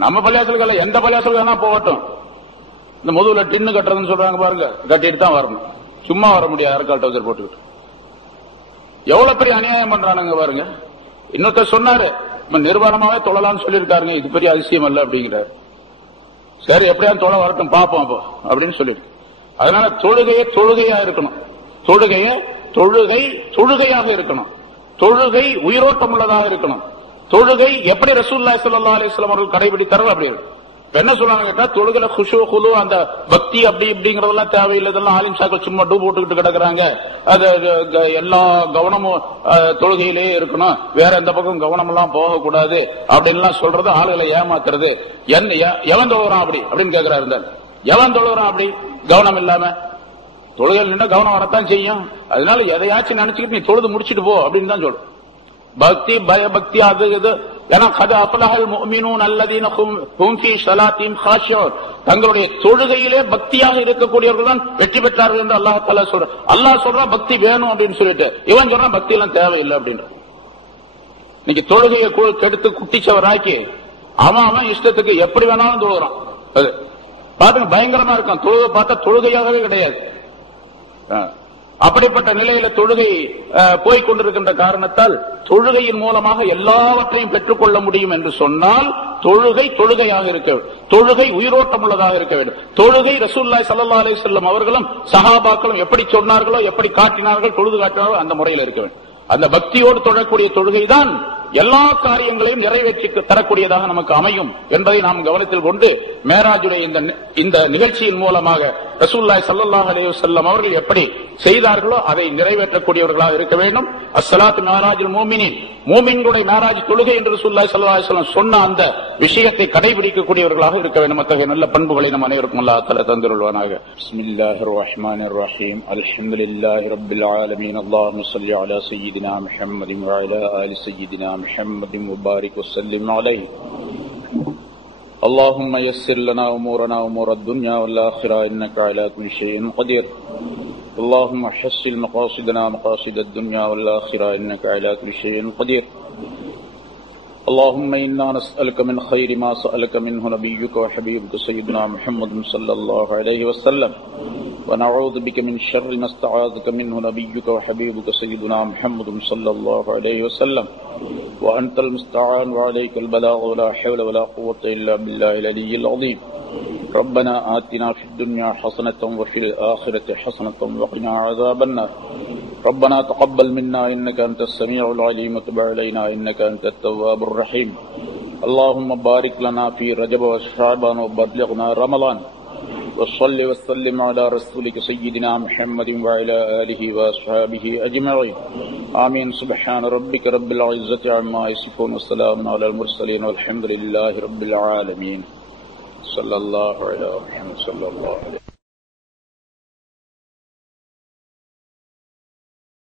நம்ம பள்ளியாசலுக்கு எந்த பள்ளியாசலுக்கு வேணா போகட்டும். இந்த முதுகுல டின்னு கட்டுறதுன்னு சொல்றாங்க பாருங்க, கட்டிட்டு தான் வரணும், சும்மா வர முடியாது அரைக்கால் டவுசர் போட்டுக்கிட்டு. எவ்வளவு பெரிய அநியாயம் பண்றானுங்க பாருங்க. இன்னொருத்தர் சொன்னாரு, நிர்வாணமாவே தொழலாம்னு சொல்லியிருக்காருங்க, இது பெரிய அதிசயம் அல்ல அப்படிங்கிறாரு. சரி, எப்படியாவது தொலை வரட்டும் பார்ப்போம் அப்போ அப்படின்னு சொல்லிருக்கு. அதனால தொழுகையா இருக்கணும், தொழுகையாக இருக்கணும், தொழுகை உயிரோட்டம் உள்ளதாக இருக்கணும். தொழுகை எப்படி ரசூலுல்லாஹி ஸல்லல்லாஹு அலைஹி வஸல்லம் அவர்கள் கடைபிடித்தார்கள் அப்படி இருக்கு. என்ன சொல்றாங்க கேட்டா, தொழுகையில குஷு குலு அந்த பக்தி அப்படி இப்படிங்கறதெல்லாம் தேவையில்லை. இதெல்லாம் ஆலிம் சாக்கள் சும்மா டூ போட்டுக்கிட்டு கிடக்குறாங்க. அது எல்லா கவனமும் தொழுகையிலேயே இருக்கணும், வேற எந்த பக்கம் கவனம் எல்லாம் போகக்கூடாது அப்படின்லாம் சொல்றது ஆளுகளை ஏமாத்துறது. எவன் தொழுகிறான் அப்படி அப்படின்னு கேட்கிறாரு. எவன் தொழுகிறான் அப்படி கவனம் இல்லாம? தொழுகையில் நின்று கவனம் வரத்தான் செய்யும். அதனால எதையாச்சும் நினைச்சுக்கிட்டு நீ தொழுது முடிச்சுட்டு போ அப்படின்னு தான் சொல்லும். பக்தி பயபக்தி அது இது ஏன்னா கத் அஃப்லஹல் முஃமினூன் அல்லதீன ஹும் ஃபீ ஸலாத்திஹிம் காஷிஊன், தங்களுடைய தொழுகையிலே பக்தியாக இருக்கக்கூடியவர்கள் தான் வெற்றி பெற்றார்கள் என்று அல்லாஹ் தஆலா சொல்றான். அல்லாஹ் சொல்றான் பக்தி வேணும் அப்படின்னு சொல்லிட்டு, இவன் சொல்றான் பக்தி எல்லாம் தேவையில்லை அப்படின்ற. இன்னைக்கு தொழுகையை கெடுத்து குட்டிச்சவராக்கி அவன் இஷ்டத்துக்கு எப்படி வேணாலும் தொழுகிறான். அது பாத்துங்க, பயங்கரமா இருக்கான். தொழுகை பார்த்தா தொழுகையாகவே கிடையாது. அப்படிப்பட்ட நிலையில தொழுகை போய்கொண்டிருக்கின்ற காரணத்தால் தொழுகையின் மூலமாக எல்லாவற்றையும் பெற்றுக்கொள்ள முடியும் என்று சொன்னால் தொழுகையாக இருக்க வேண்டும். தொழுகை உயிரோட்டம் உள்ளதாக இருக்க வேண்டும். தொழுகை ரசூலுல்லாஹி ஸல்லல்லாஹு அலைஹி வஸல்லம் அவர்களும் சஹாபாக்களும் எப்படி சொன்னார்களோ, எப்படி காட்டினார்கள், தொழுது காட்டினார்களோ அந்த முறையில் இருக்க வேண்டும். அந்த பக்தியோடு தொழக்கூடிய தொழுகைதான் எல்லா காரியங்களையும் நிறைவேற்றி தரக்கூடியதாக நமக்கு அமையும் என்பதை நாம் கவனத்தில் கொண்டு, மேராஜுடைய இந்த நிகழ்ச்சியின் மூலமாக ரசூலுல்லாஹி ஸல்லல்லாஹு அலைஹி வஸல்லம் அவர்கள் எப்படி செய்தார்களோ அதை நிறைவேற்றக்கூடியவர்களாக இருக்க வேண்டும். அஸ்ஸலாத்து மிஅராஜுல் முஃமினீன், மூமின்களுடைய மேராஜ் தொழுகை என்று ரசூலுல்லாஹி ஸல்லல்லாஹு அலைஹி வஸல்லம் சொன்ன அந்த விஷயத்தை கடைபிடிக்கக்கூடியவர்களாக இருக்க வேண்டும். அத்தகைய நல்ல பண்புகளை நம் அனைவருக்கும் அல்லாஹ் தஆலா தந்திருள்வானாக. பிஸ்மில்லாஹிர் ரஹ்மானிர் ரஹீம். அல்ஹம்துலில்லாஹி ரப்பில் ஆலமீன். அல்லாஹும்ம ஸல்லி அலா சய்யிதினா முஹம்மதின் வ அலா ஆலி சய்யிதினா முஹம்மதின் முபாரிக் வஸல்லிம் அலைஹி. اللهم يسر لنا أمورنا أمور الدنيا والآخرة إنك على كل شيء قدير. اللهم حسن مقاصدنا مقاصد الدنيا والآخرة إنك على كل شيء قدير. اللهم إنا نسألك من خير ما سألك منه نبيك وحبيبك سيدنا محمد صلى الله عليه وسلم، ونعوذ بك من شر ما استعاذك منه نبيك وحبيبك سيدنا محمد صلى الله عليه وسلم، وأنت المستعان وعليك البلاغ ولا حول ولا قوة إلا بالله العلي العظيم. ربنا آتنا في الدنيا حسنة وفي الآخرة حسنة وقنا عذاب النار. ربنا تقبل منا إنك أنت السميع العليم وتب علينا إنك أنت التواب الرحيم. اللهم بارك لنا في رجب وشعبان وبلغنا رمضان. وصل وسلم على رسولك سيدنا محمد وعلى آله وأصحابه أجمعين. آمين. سبحان ربك رب العزة عما يصفون والسلام على المرسلين والحمد لله رب العالمين. صلى الله عليه وسلم. صلى الله عليه